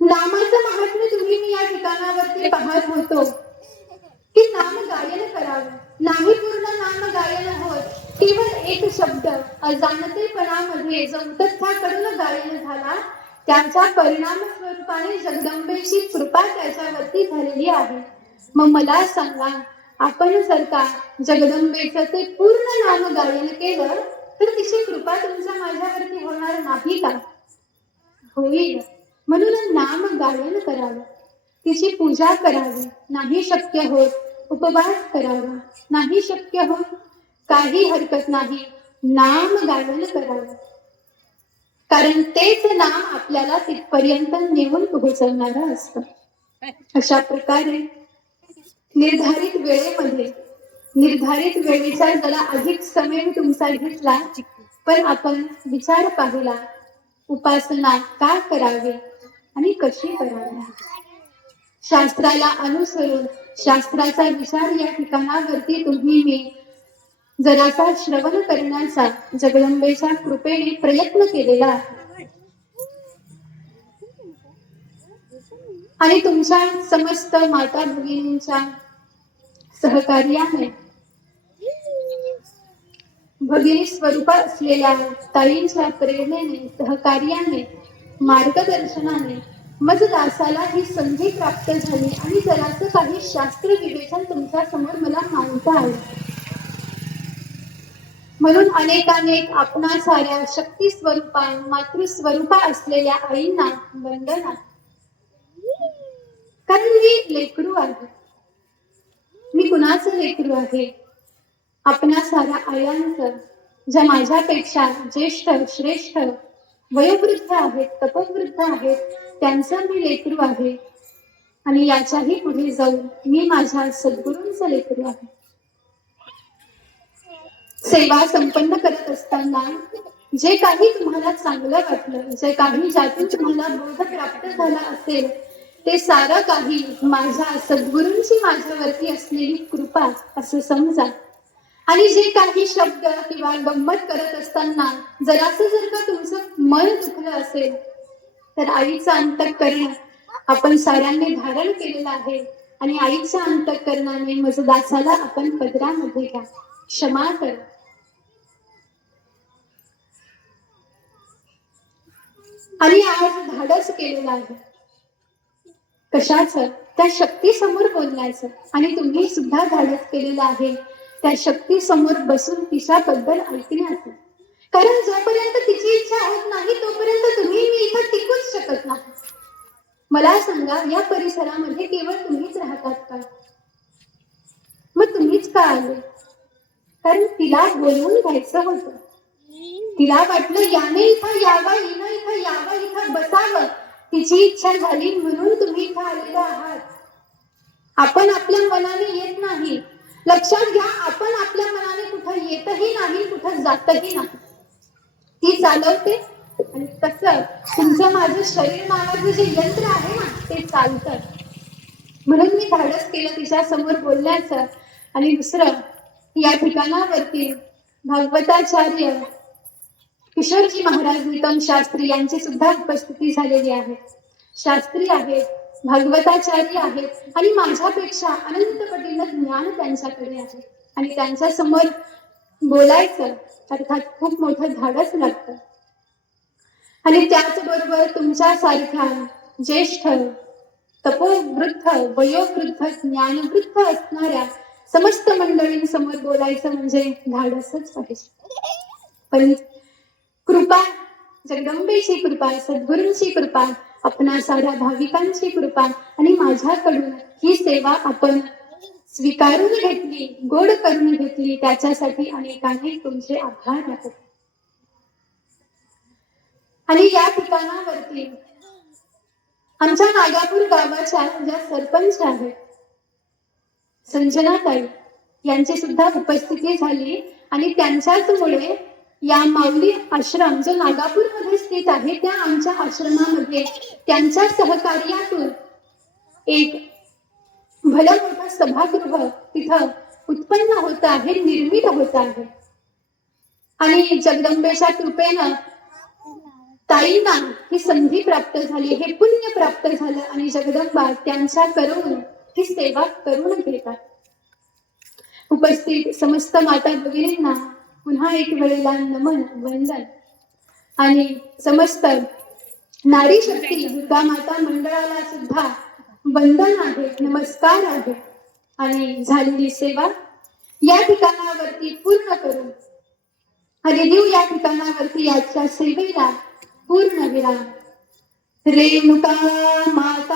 नामाचं महात्म्य तुम्ही मी या ठिकाणावरती पाहत होतो की नाम गायन करावं. नाही पूर्ण नाम गायन होत, केवळ एक शब्द अजाणतेपणामध्ये जो उतथ्याकडून गायन झाला त्याच्या परिणाम स्वरूपाने जगदंबेची कृपा त्याच्यावरती झालेली आहे. मग मला सांगा, आपण जर का जगदंबेचं ते पूर्ण नाम गायन केलं तर तिची कृपा तुमच्या माझ्यावरती होणार नाही का? होईल. म्हणून नाम गायन करावं, तिची पूजा करावी. नाही शक्य होत उपवास करावा, नाही शक्य होत काही हरकत नाही, नाम गायन करावं. कारण तेच नाम आपल्याला तिथपर्यंत नेऊन पोहोचवणारं असतं. अशा प्रकारे निर्धारित वेळेमध्ये, निर्धारित वेळेचा जरा अधिक समय तुमचा घेतला, पण आपण विचार पाहिला उपासना का करावी आणि कशी करावी. शास्त्राला अनुसरून शास्त्राचा विचार या ठिकाणावरती तुम्ही मी जरासा श्रवण करण्याचा जगदंबेच्या कृपेने प्रयत्न केलेला आहे. आणि तुमच्या समस्त माता भगिनींच्या सहकार्याने, भगिनी स्वरूपा असलेल्या ताईंच्या प्रेरणेने, सहकार्याने, मार्गदर्शनाने मज दासाला ही संधी प्राप्त झाली आणि जरासं काही शास्त्र विवेचन तुमच्या समोर मला मांडता आलं. म्हणून अनेकानेक आपणा साऱ्या शक्ती स्वरूपा, मातृस्वरूपा असलेल्या आईंना वंदना. कारण मी लेकरू आहे. मी कुणाचं लेकरू आहे? आपणा साऱ्या आयांचं, ज्या माझ्यापेक्षा ज्येष्ठ, श्रेष्ठ, वयोवृद्ध आहेत, तपवृद्ध आहेत, त्यांचं मी लेकरू आहे. आणि याच्याही पुढे जाऊन मी माझ्या सद्गुरूंचं लेकरू आहे. सेवा संपन्न करत असताना जे काही तुम्हाला चांगलं वाटलं, जे काही ज्यातून तुम्हाला बोध प्राप्त झाला असेल, ते सारं काही माझ्या सद्गुरूंची माझ्यावरती असलेली कृपा असं समजा. आणि जे काही शब्द किंवा गंमत करत असताना जरासं जर का तुमचं मन दुखलं असेल तर आईचं अंतःकरण आपण साऱ्यांनी धारण केलेलं आहे. आणि आईच्या अंतःकरणाने मज दासाला आपण पदरामध्ये घ्या, क्षमा करा. आणि आज धाडस केलेलं आहे कशाचं? त्या शक्ती समोर बोलण्याचं. आणि तुम्ही सुद्धा धाडस केलेलं आहे त्या शक्ती समोर बसून तिच्याबद्दल ऐकण्याचं. कारण जोपर्यंत तिची इच्छा होत नाही तोपर्यंत तुम्ही मी इथं टिकूच शकत नाही. मला सांगा, या परिसरामध्ये केवळ तुम्हीच राहतात का? मग तुम्हीच का आले? कारण तिला बोलवून घ्यायचं होतं. तिला वाटलं याने इथं यावं, हिनं इथं यावं, इथं बसावं. तिची इच्छा झाली म्हणून तुम्ही इथं आलेले आहात. आपण आपल्या मनाने येत नाही. लक्षात घ्या, आपण आपल्या मनाने कुठं येतही नाही, कुठं जातही नाही. ती चालवते आणि तसं तुमचं माझं शरीर नावाचं जे यंत्र आहे ना ते चालतं. म्हणून मी धाडस केलं तिच्या समोर बोलण्याचं. आणि दुसरं, या ठिकाणावरती भागवताचार्य किशोरजी महाराज निकम शास्त्री यांची सुद्धा उपस्थिती झालेली आहे. शास्त्री आहेत, भागवताचार्य आहेत आणि माझ्यापेक्षा अनंत पटीनं ज्ञान त्यांच्याकडे आहे. आणि त्यांच्या समोर बोलायचं अर्थात खूप मोठं धाडस लागतं. आणि त्याचबरोबर तुमच्यासारख्या ज्येष्ठ, तपोवृद्ध, वयोवृद्ध, ज्ञानवृद्ध असणाऱ्या समस्त मंडळींसमोर बोलायचं म्हणजे धाडसच पाहिजे. पण कृपा, जगदंबेची कृपा, सद्गुरूंची कृपा, आपणा साऱ्या भाविकांची कृपा आणि माझ्याकडून ही सेवा आपण स्वीकारून घेतली, गोड करून घेतली, त्याच्यासाठी अनेकानेक तुमचे आभार आहेत. आणि या ठिकाणावरती आमच्या नागापूर गावाच्या ज्या सरपंच आहेत संजनाताई यांची सुद्धा उपस्थिती झाली. आणि त्यांच्याचमुळे या माऊली आश्रम जो नागापूरमध्ये स्थित आहे त्या आमच्या आश्रमामध्ये त्यांच्या सहकार्यातून एक भलं मोठं सभागृह तिथं उत्पन्न होत आहे, निर्मित होत आहे. आणि जगदंबेच्या कृपेनं ताईंना ही संधी प्राप्त झाली, हे पुण्य प्राप्त झालं आणि जगदंबा त्यांच्या करून ही सेवा करून घेतात. उपस्थित समस्त माता भगिनींना पुन्हा एक वेळेला नमन, वंदन. आणि समस्त नारी शक्ती दुर्गा माता मंडळाला सुद्धा वंदन आहे, नमस्कार आहे. आणि झालेली सेवा या ठिकाणावरती पूर्ण करून हरिदेव या ठिकाणावरती याच्या सेवेला पूर्ण विराम. रेणुका माता